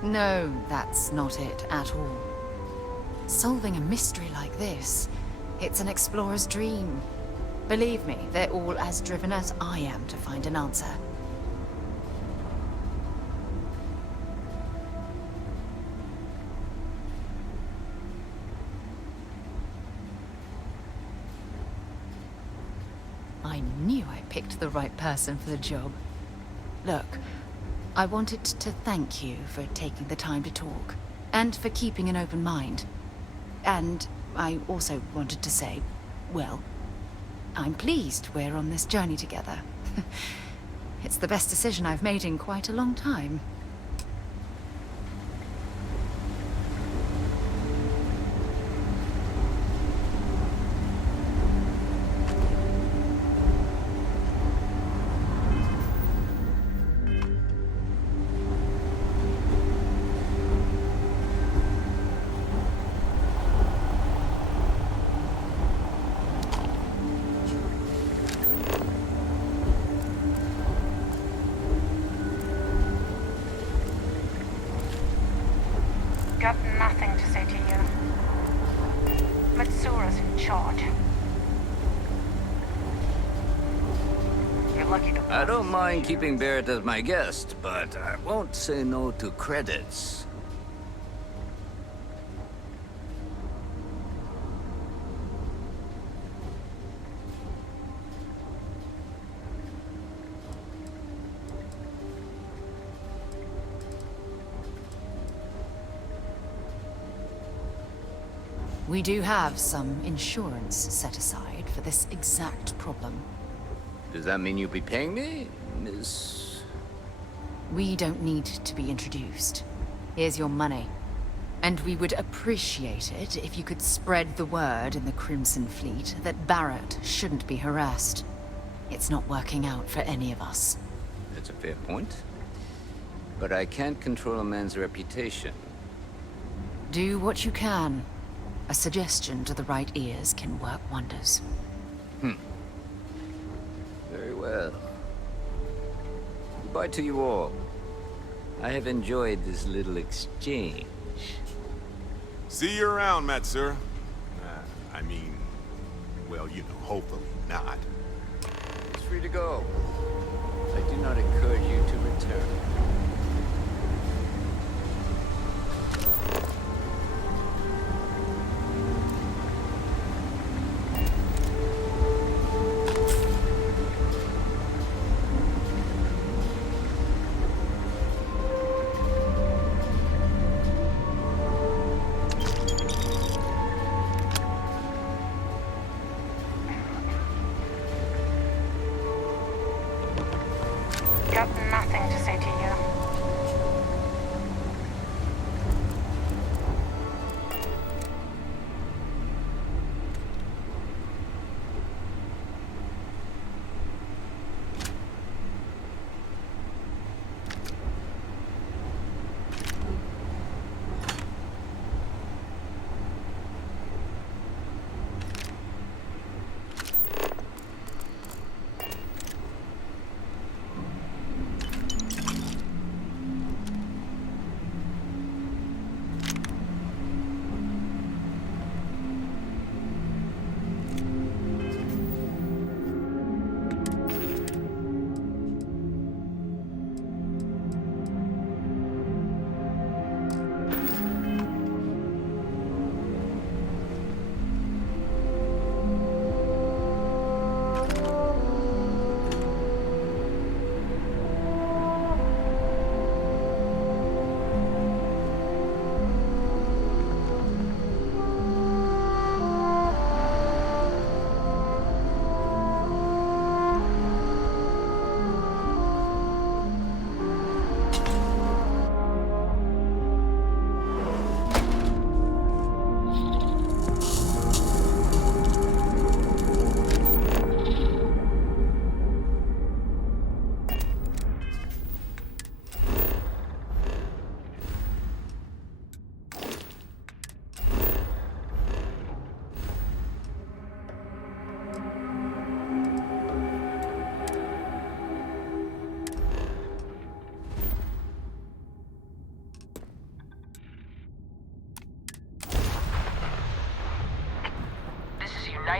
No, that's not it at all. Solving a mystery like this, it's an explorer's dream. Believe me, they're all as driven as I am to find an answer. I knew I picked the right person for the job. Look, I wanted to thank you for taking the time to talk, and for keeping an open mind. And I also wanted to say, well, I'm pleased we're on this journey together. It's the best decision I've made in quite a long time. Got nothing to say to you. Matsura's in charge. You're lucky to... I don't mind keeping Barrett as my guest, but I won't say no to credits. We do have some insurance set aside for this exact problem. Does that mean you'll be paying me, Miss... We don't need to be introduced. Here's your money. And we would appreciate it if you could spread the word in the Crimson Fleet that Barrett shouldn't be harassed. It's not working out for any of us. That's a fair point. But I can't control a man's reputation. Do what you can. A suggestion to the right ears can work wonders. Very well. Goodbye to you all. I have enjoyed this little exchange. See you around, Matsura. I mean, well, you know, hopefully not. It's free to go. I do not encourage you to return. Got nothing to say to you.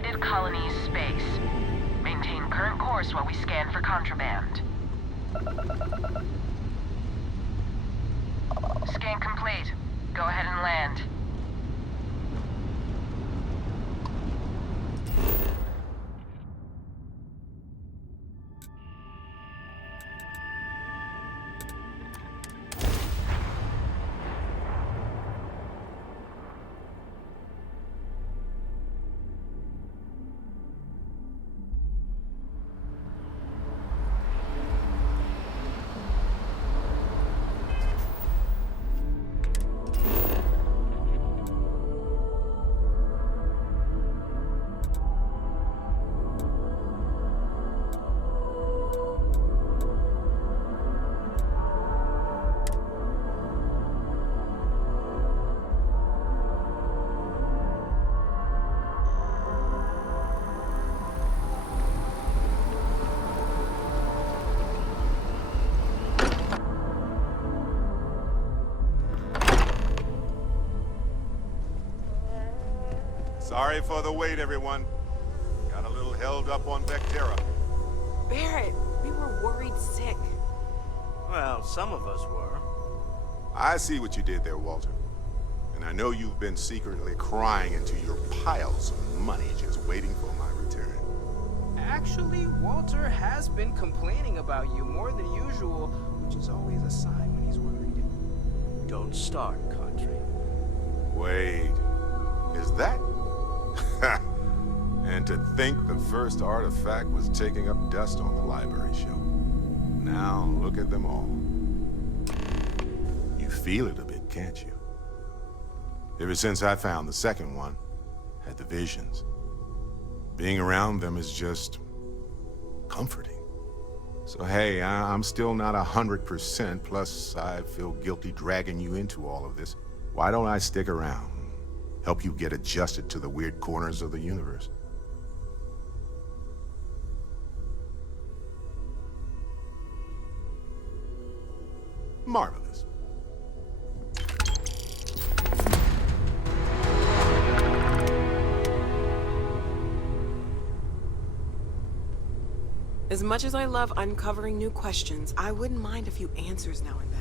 United Colonies space. Maintain current course while we scan for contraband. Scan complete. Go ahead and land. Sorry for the wait, everyone. Got a little held up on Vectera. Barrett, we were worried sick. Well, some of us were. I see what you did there, Walter. And I know you've been secretly crying into your piles of money just waiting for my return. Actually, Walter has been complaining about you more than usual, which is always a sign when he's worried. Don't start, Country. Wait, is that? And to think the first artifact was taking up dust on the library shelf. Now look at them all. You feel it a bit, can't you? Ever since I found the second one, had the visions. Being around them is just comforting. So hey, I'm still not 100%, plus I feel guilty dragging you into all of this. Why don't I stick around? Help you get adjusted to the weird corners of the universe. Marvelous. As much as I love uncovering new questions, I wouldn't mind a few answers now and then.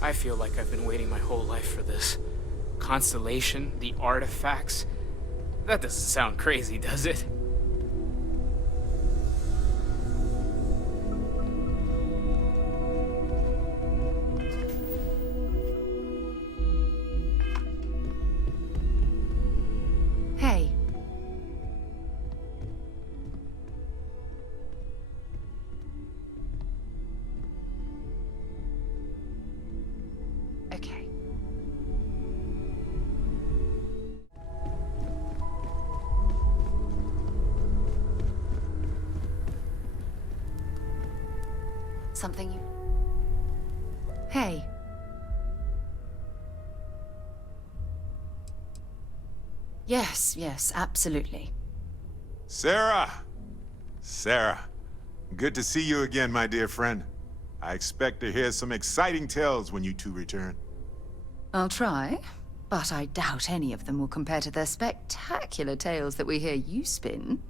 I feel like I've been waiting my whole life for this. Constellation, the artifacts. That doesn't sound crazy, does it? Hey. Okay. Something you... Hey. Yes, absolutely. Sarah! Sarah, good to see you again, my dear friend. I expect to hear some exciting tales when you two return. I'll try, but I doubt any of them will compare to the spectacular tales that we hear you spin.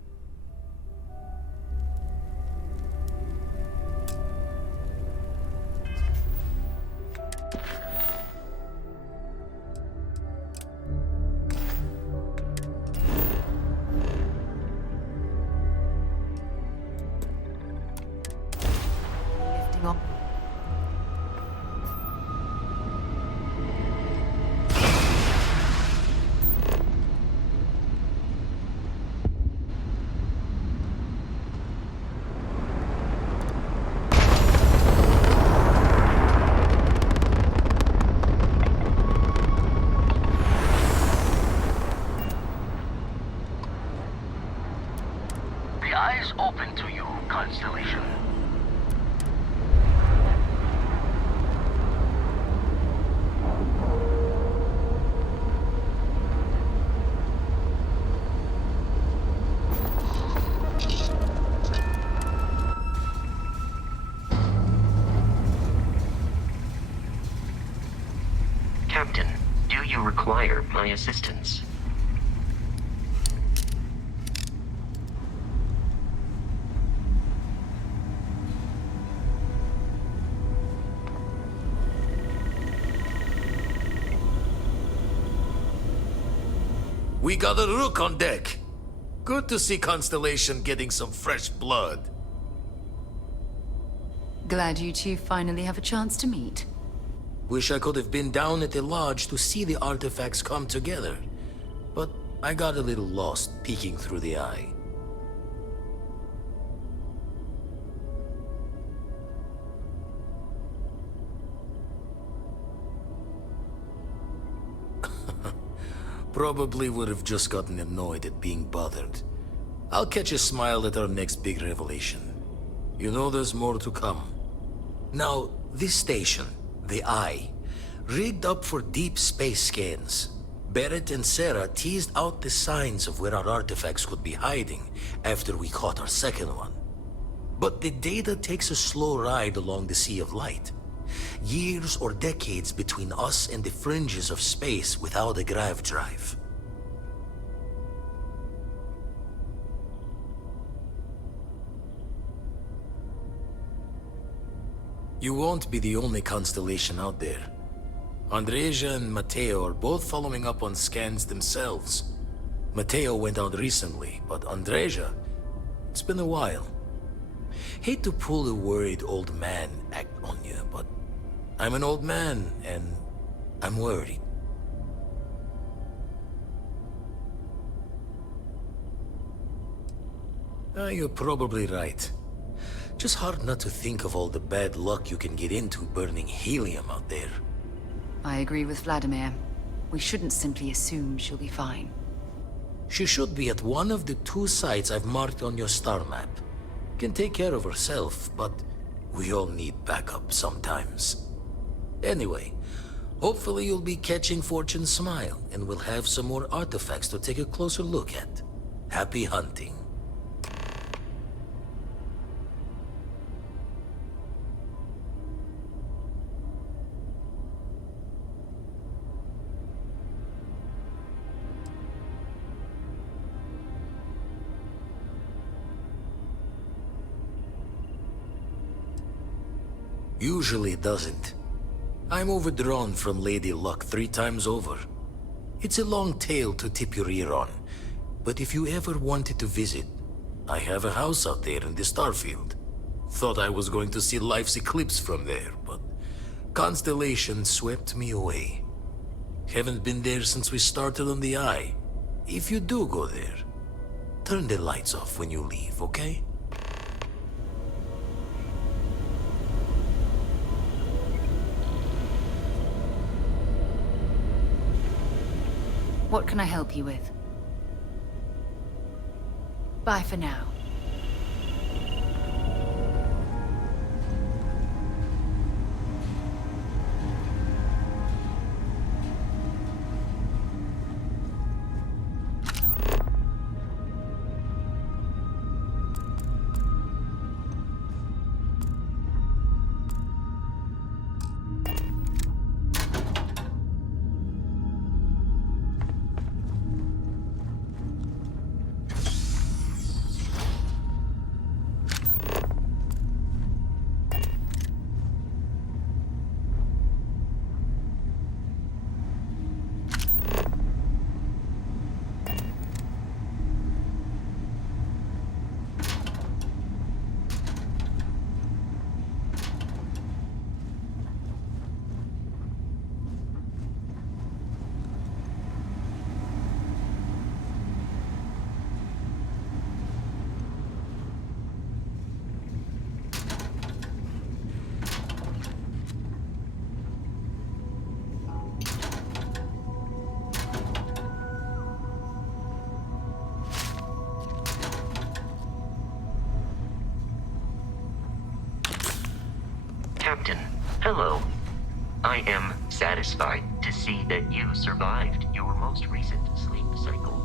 The eye's open to you, Constellation. Captain, do you require my assistance? We got a rook on deck. Good to see Constellation getting some fresh blood. Glad you two finally have a chance to meet. Wish I could have been down at the lodge to see the artifacts come together. But I got a little lost peeking through the eye. Probably would have just gotten annoyed at being bothered. I'll catch a smile at our next big revelation. You know there's more to come. Now, this station, the Eye, rigged up for deep space scans. Barrett and Sarah teased out the signs of where our artifacts could be hiding after we caught our second one. But the data takes a slow ride along the Sea of Light. Years or decades between us and the fringes of space without a grav drive. You won't be the only constellation out there. Andreja and Mateo are both following up on scans themselves. Mateo went out recently, but Andreja, it's been a while. Hate to pull a worried old man act on you, but I'm an old man, and I'm worried. You're probably right. Just hard not to think of all the bad luck you can get into burning helium out there. I agree with Vladimir. We shouldn't simply assume she'll be fine. She should be at one of the 2 sites I've marked on your star map. Can take care of herself, but we all need backup sometimes. Anyway, hopefully you'll be catching Fortune's smile, and we'll have some more artifacts to take a closer look at. Happy hunting. Usually doesn't. I'm overdrawn from Lady Luck 3 times over. It's a long tale to tip your ear on, but if you ever wanted to visit, I have a house out there in the Starfield. Thought I was going to see life's eclipse from there, but Constellation swept me away. Haven't been there since we started on the Eye. If you do go there, turn the lights off when you leave, okay? What can I help you with? Bye for now. Captain, hello. I am satisfied to see that you survived your most recent sleep cycle.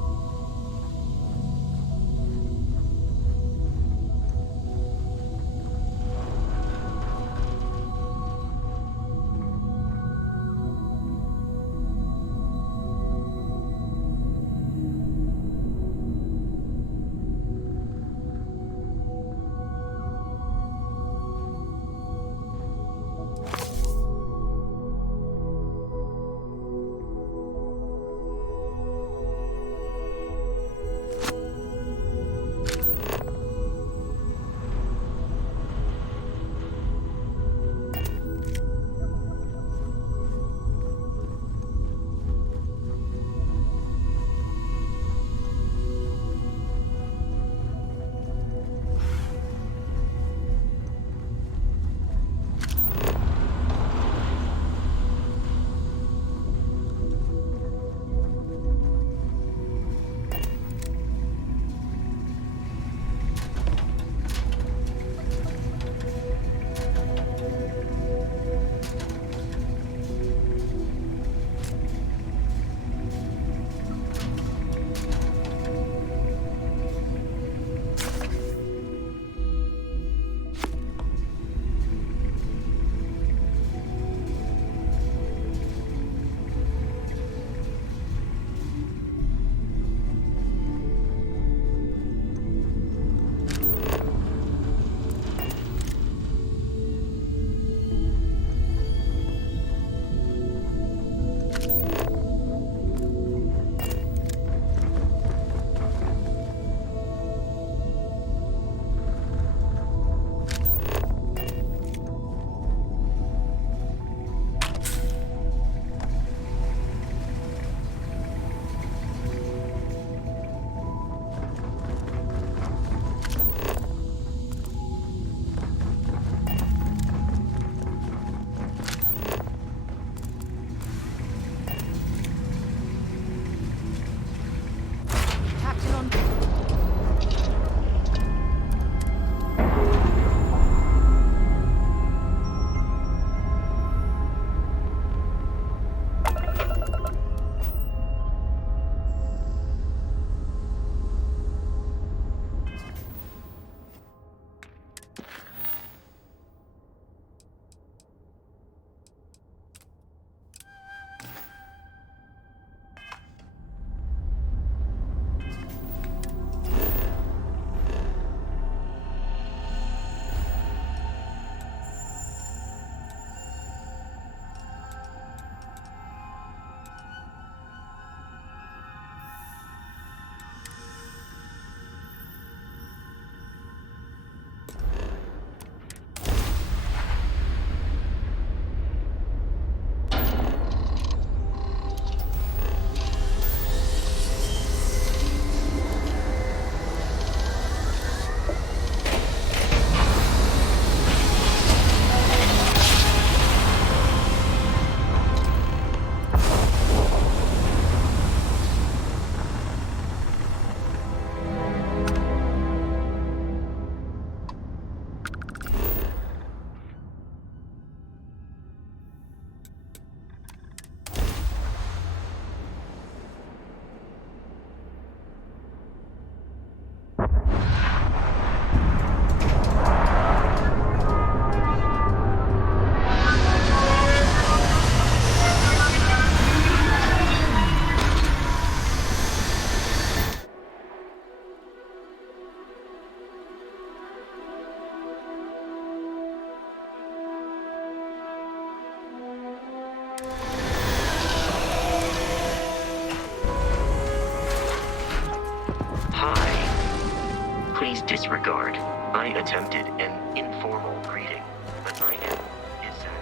this regard, I attempted an informal greeting, but my end is satisfied.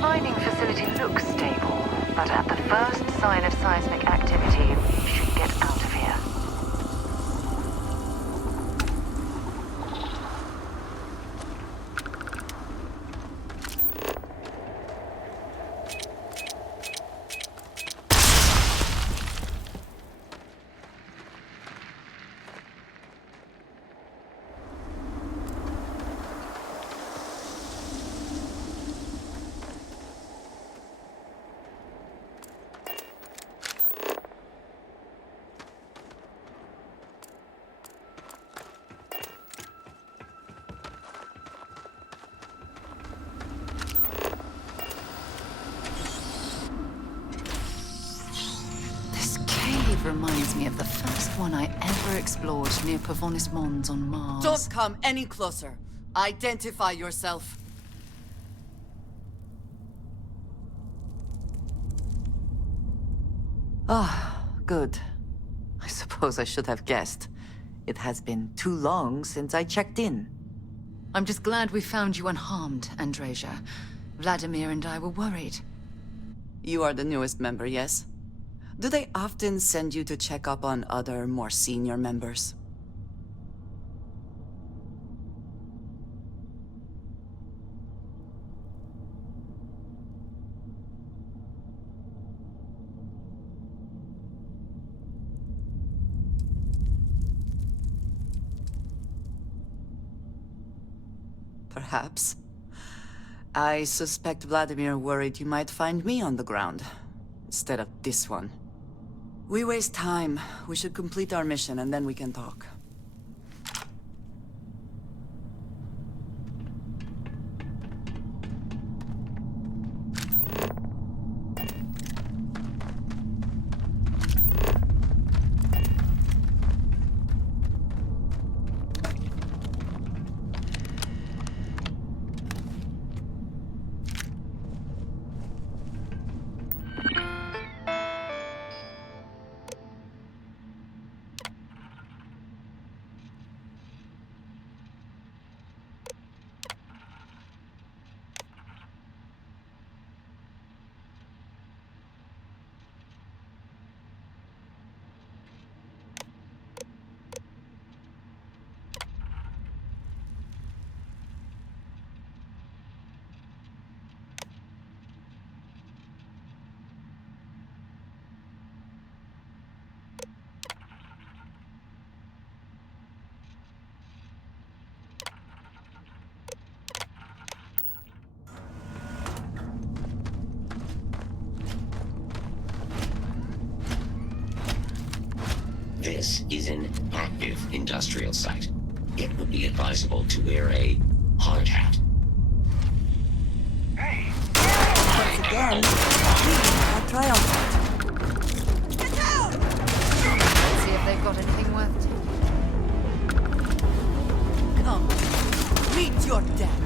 Mining facility looks stable, but at the first sign of seismic activity, we should get out of here. Reminds me of the first one I ever explored near Pavonis Mons on Mars. Don't come any closer. Identify yourself. Ah, good. I suppose I should have guessed. It has been too long since I checked in. I'm just glad we found you unharmed, Andreja. Vladimir and I were worried. You are the newest member, yes? Do they often send you to check up on other, more senior members? Perhaps. I suspect Vladimir worried you might find me on the ground, instead of this one. We waste time. We should complete our mission and then we can talk. This is an active industrial site. It would be advisable to wear a hard hat. Once again, our triumph. Get down! Let's see if they've got anything worth taking. Come, meet your death.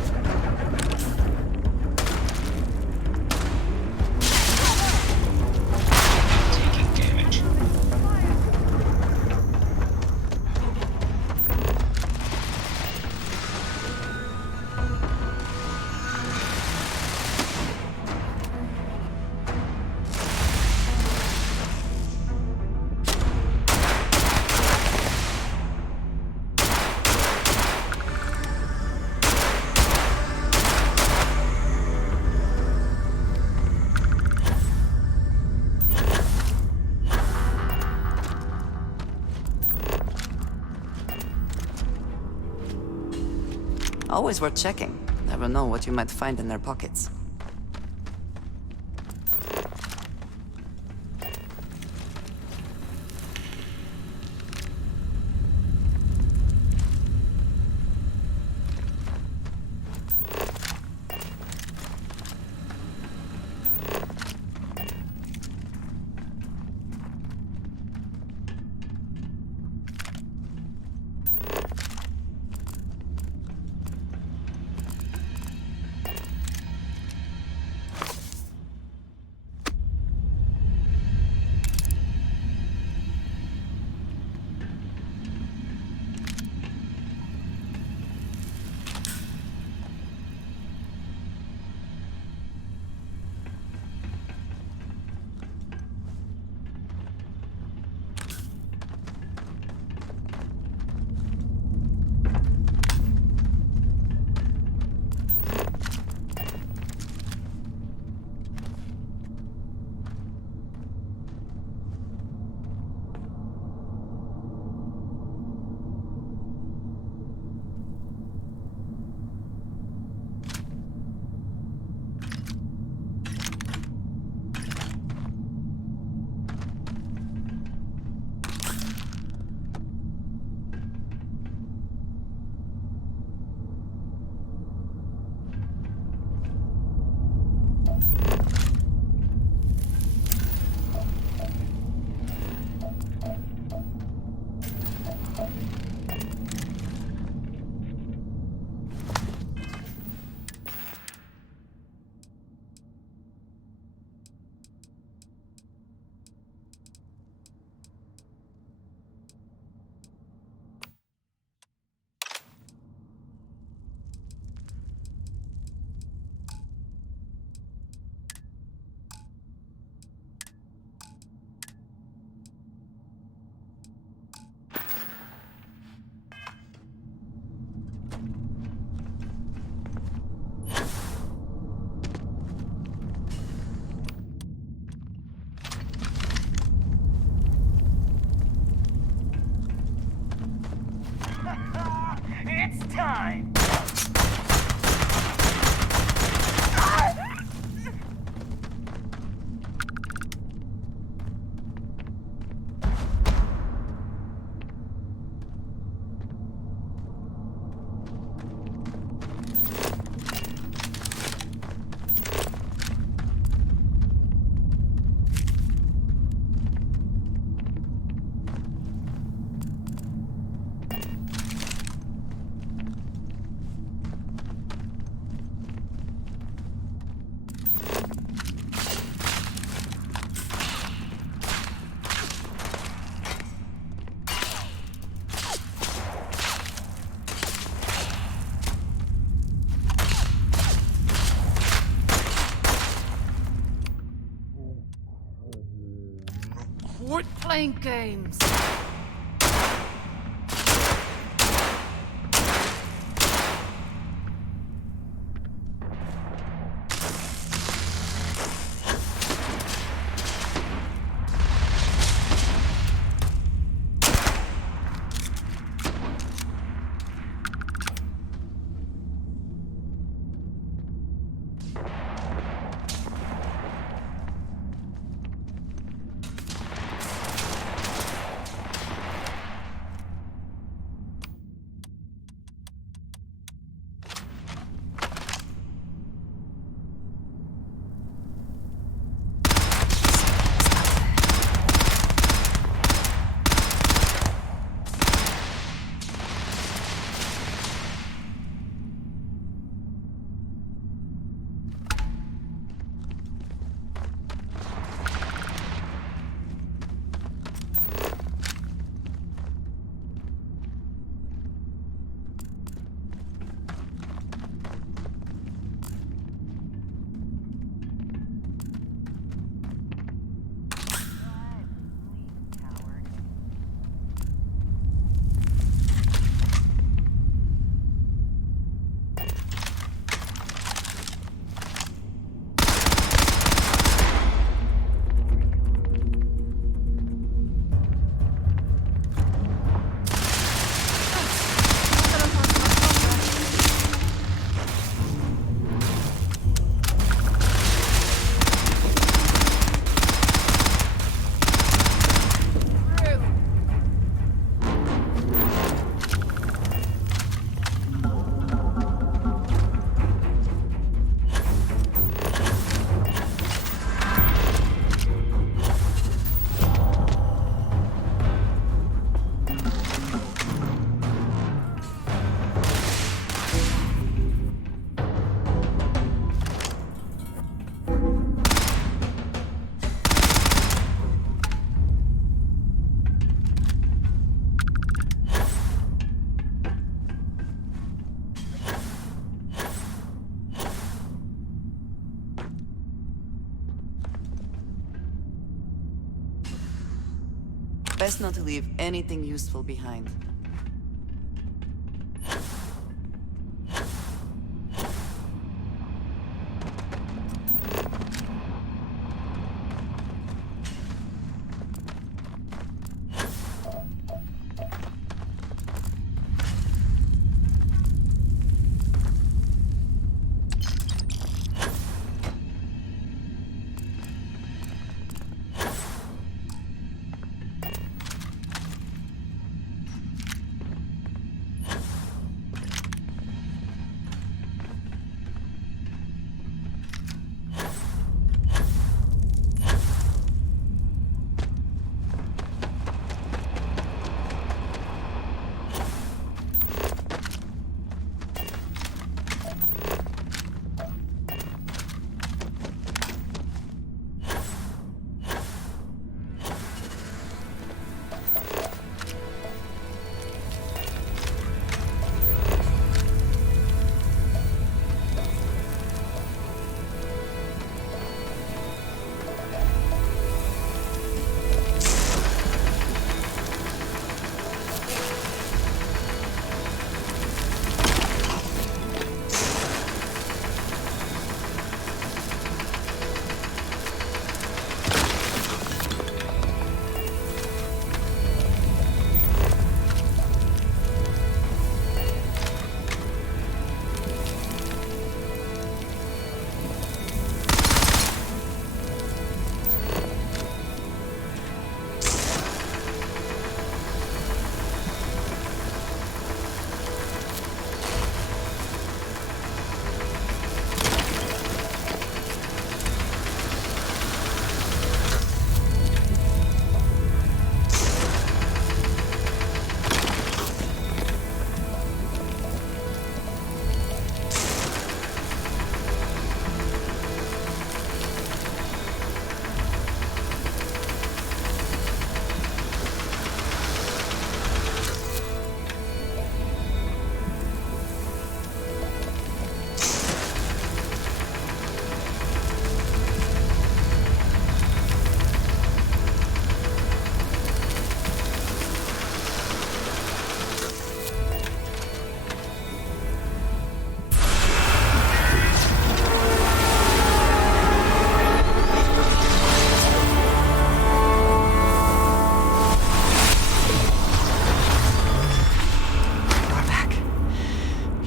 Always worth checking. Never know what you might find in their pockets. It's time! Quit playing games. Best not to leave anything useful behind.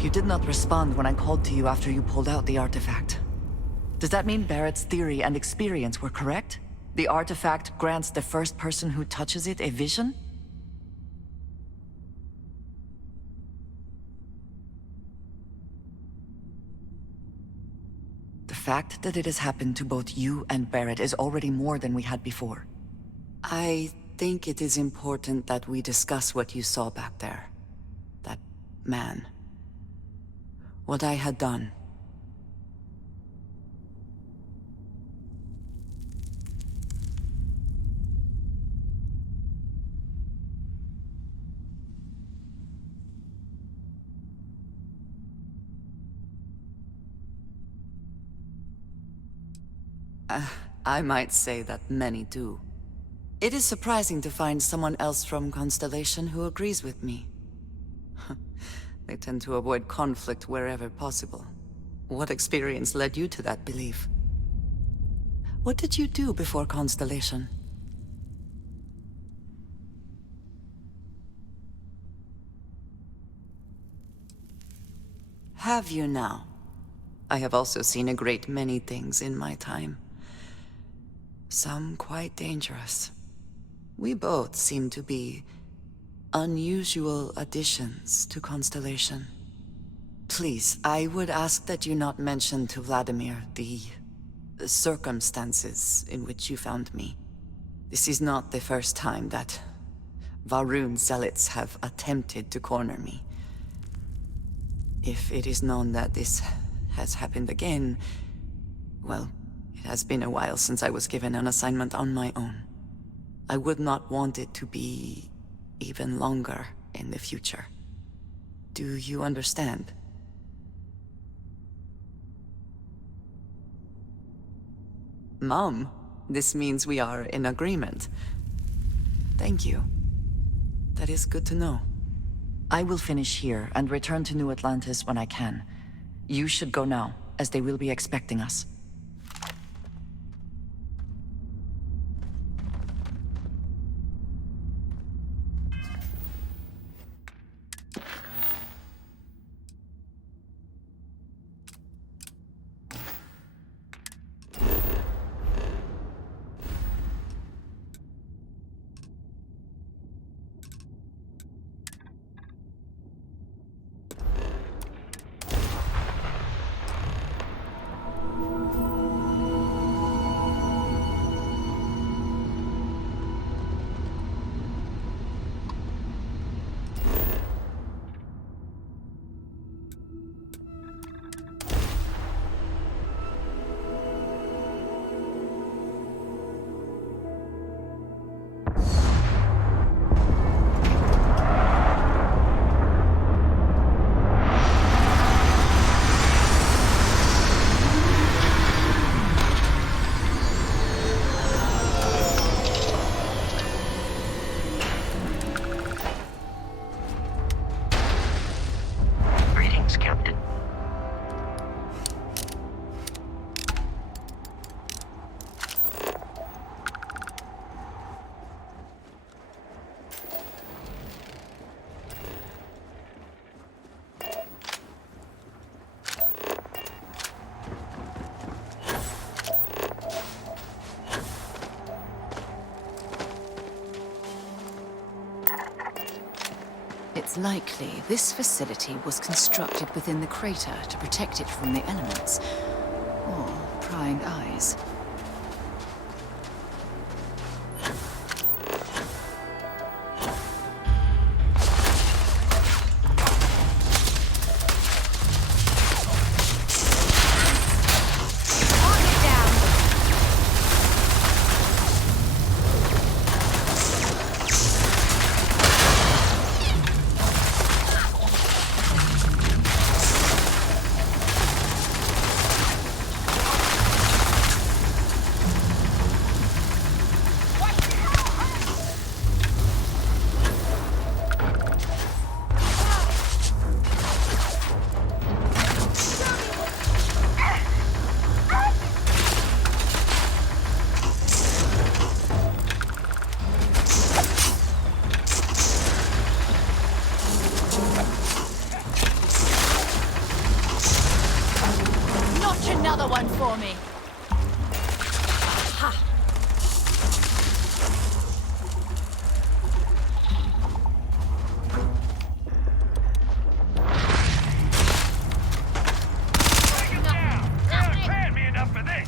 You did not respond when I called to you after you pulled out the artifact. Does that mean Barrett's theory and experience were correct? The artifact grants the first person who touches it a vision? The fact that it has happened to both you and Barrett is already more than we had before. I think it is important that we discuss what you saw back there. That man. What I had done. I might say that many do. It is surprising to find someone else from Constellation who agrees with me. They tend to avoid conflict wherever possible. What experience led you to that belief? What did you do before Constellation? Have you now? I have also seen a great many things in my time. Some quite dangerous. We both seem to be unusual additions to Constellation. Please, I would ask that you not mention to Vladimir the circumstances in which you found me. This is not the first time that Va'ruun zealots have attempted to corner me. If it is known that this has happened again, well, it has been a while since I was given an assignment on my own. I would not want it to be even longer in the future. Do you understand? Mom, this means we are in agreement. Thank you. That is good to know. I will finish here and return to New Atlantis when I can. You should go now, as they will be expecting us. It's likely this facility was constructed within the crater to protect it from the elements, or prying eyes. Another one for me. Ha! Paying me enough for this.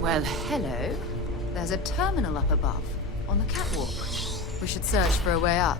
Well, hello. There's a terminal up above, on the catwalk. We should search for a way up.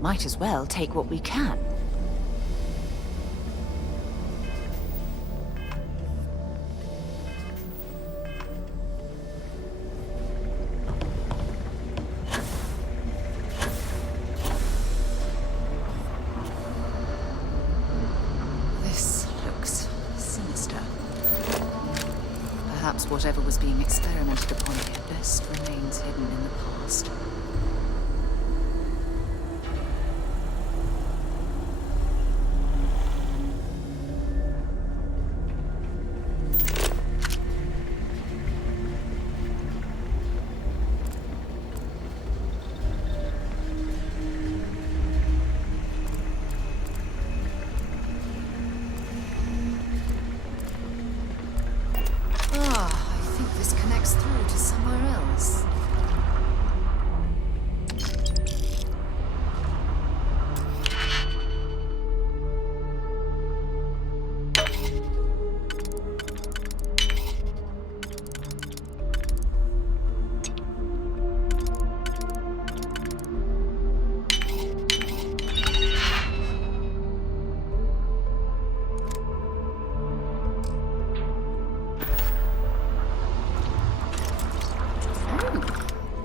Might as well take what we can. This looks sinister. Perhaps whatever was being experimented upon here best remains hidden in the past. I think this connects through to somewhere else.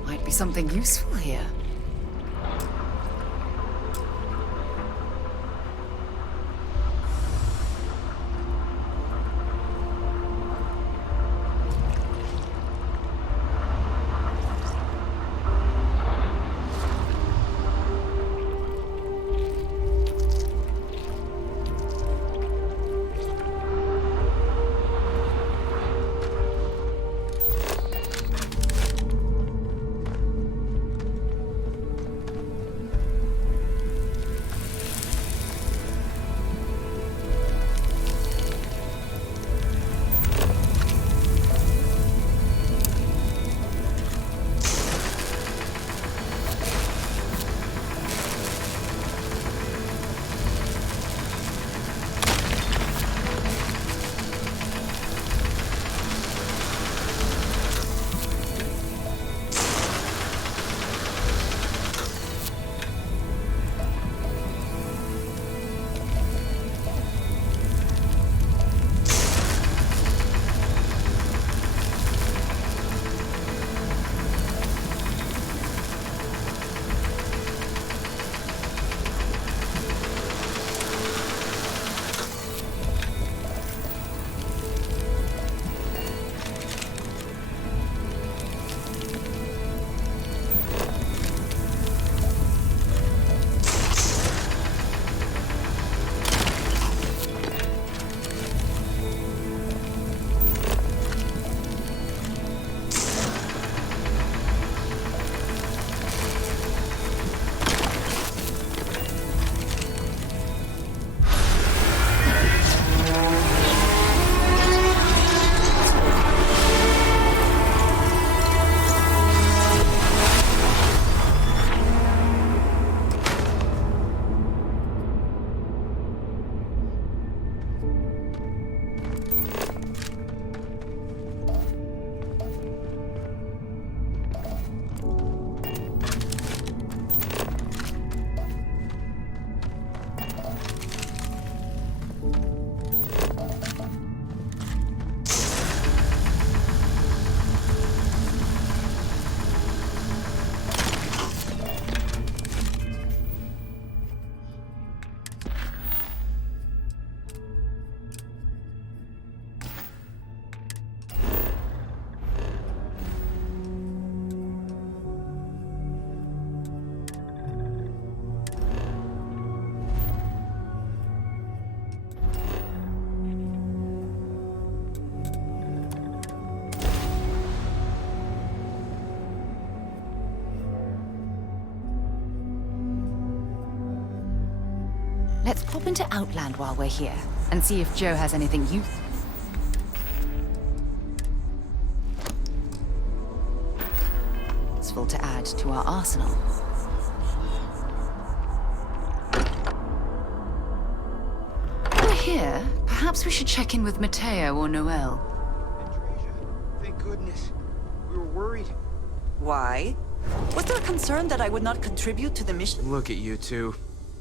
Might be something useful here. Let's pop into Outland while we're here, and see if Joe has anything useful. To add to our arsenal. We're here. Perhaps we should check in with Mateo or Noel. Thank goodness. We were worried. Why? Was there a concern that I would not contribute to the mission? Look at you two.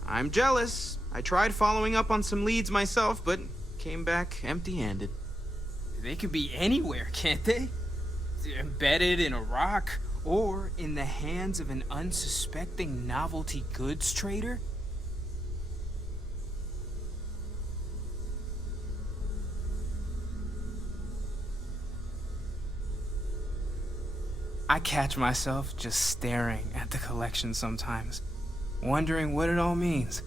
I'm jealous. I tried following up on some leads myself, but came back empty-handed. They could be anywhere, can't they? Embedded in a rock, or in the hands of an unsuspecting novelty goods trader? I catch myself just staring at the collection sometimes, wondering what it all means.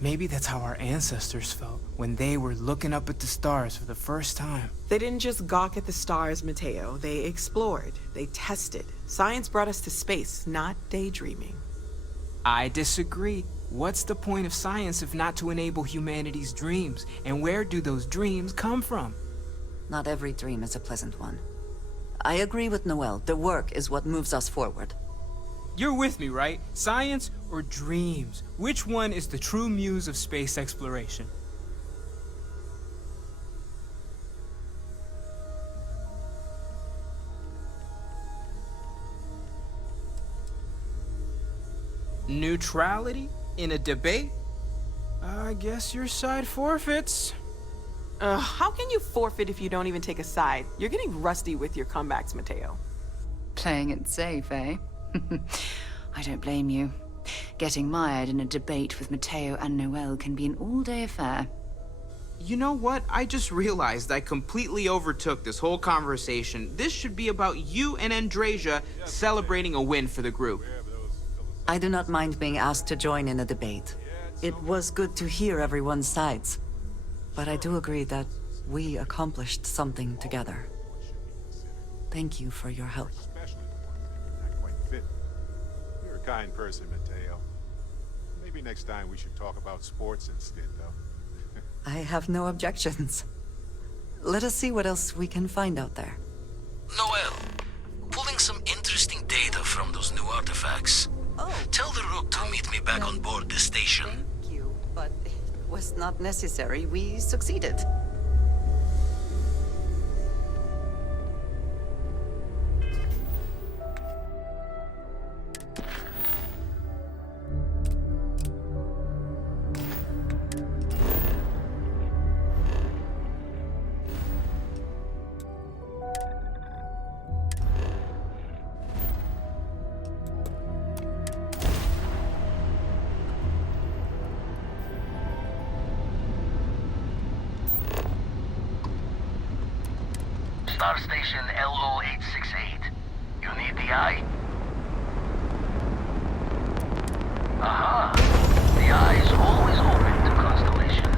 Maybe that's how our ancestors felt when they were looking up at the stars for the first time. They didn't just gawk at the stars, Mateo. They explored. They tested. Science brought us to space, not daydreaming. I disagree. What's the point of science if not to enable humanity's dreams? And where do those dreams come from? Not every dream is a pleasant one. I agree with Noel. The work is what moves us forward. You're with me, right? Science or dreams? Which one is the true muse of space exploration? Neutrality in a debate? I guess your side forfeits. How can you forfeit if you don't even take a side? You're getting rusty with your comebacks, Mateo. Playing it safe, eh? I don't blame you. Getting mired in a debate with Mateo and Noel can be an all-day affair. You know what? I just realized I completely overtook this whole conversation. This should be about you and Andrasia celebrating a win for the group. I do not mind being asked to join in a debate. It was good to hear everyone's sides. But I do agree that we accomplished something together. Thank you for your help. You're a kind person, Mateo. Maybe next time we should talk about sports instead, though. I have no objections. Let us see what else we can find out there. Noel, pulling some interesting data from those new artifacts. Tell the Rook to meet me back on board the station. Thank you, but it was not necessary. We succeeded. Star Station LO868. You need the eye? Aha! The eye is always open to Constellation.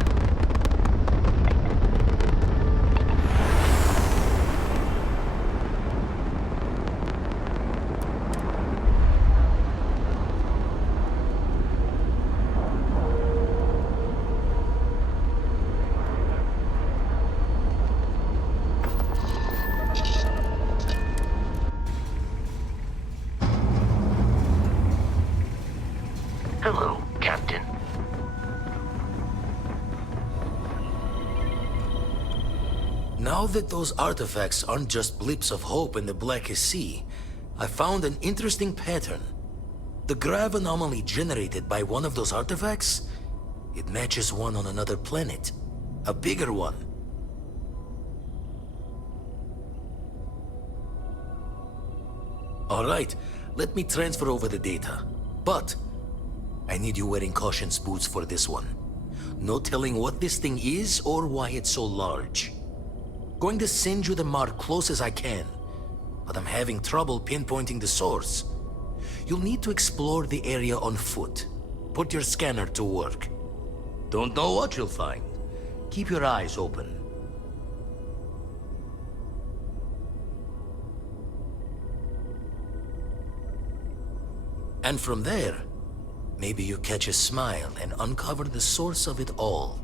Hello, Captain. Now that those artifacts aren't just blips of hope in the blackest sea, I found an interesting pattern. The grav anomaly generated by one of those artifacts, it matches one on another planet. A bigger one. Alright, let me transfer over the data. But I need you wearing caution's boots for this one. No telling what this thing is or why it's so large. Going to send you the mark close as I can, but I'm having trouble pinpointing the source. You'll need to explore the area on foot. Put your scanner to work. Don't know what you'll find. Keep your eyes open. And from there, maybe you catch a smile and uncover the source of it all.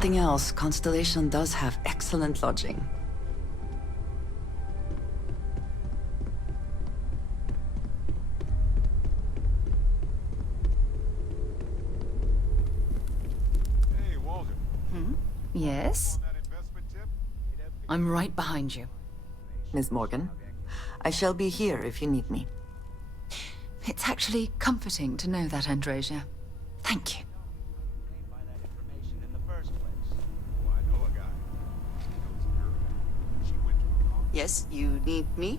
nothing else, Constellation does have excellent lodging. Hey, Walter. Yes? I'm right behind you. Miss Morgan, I shall be here if you need me. It's actually comforting to know that, Androsia. Thank you. Yes, you need me?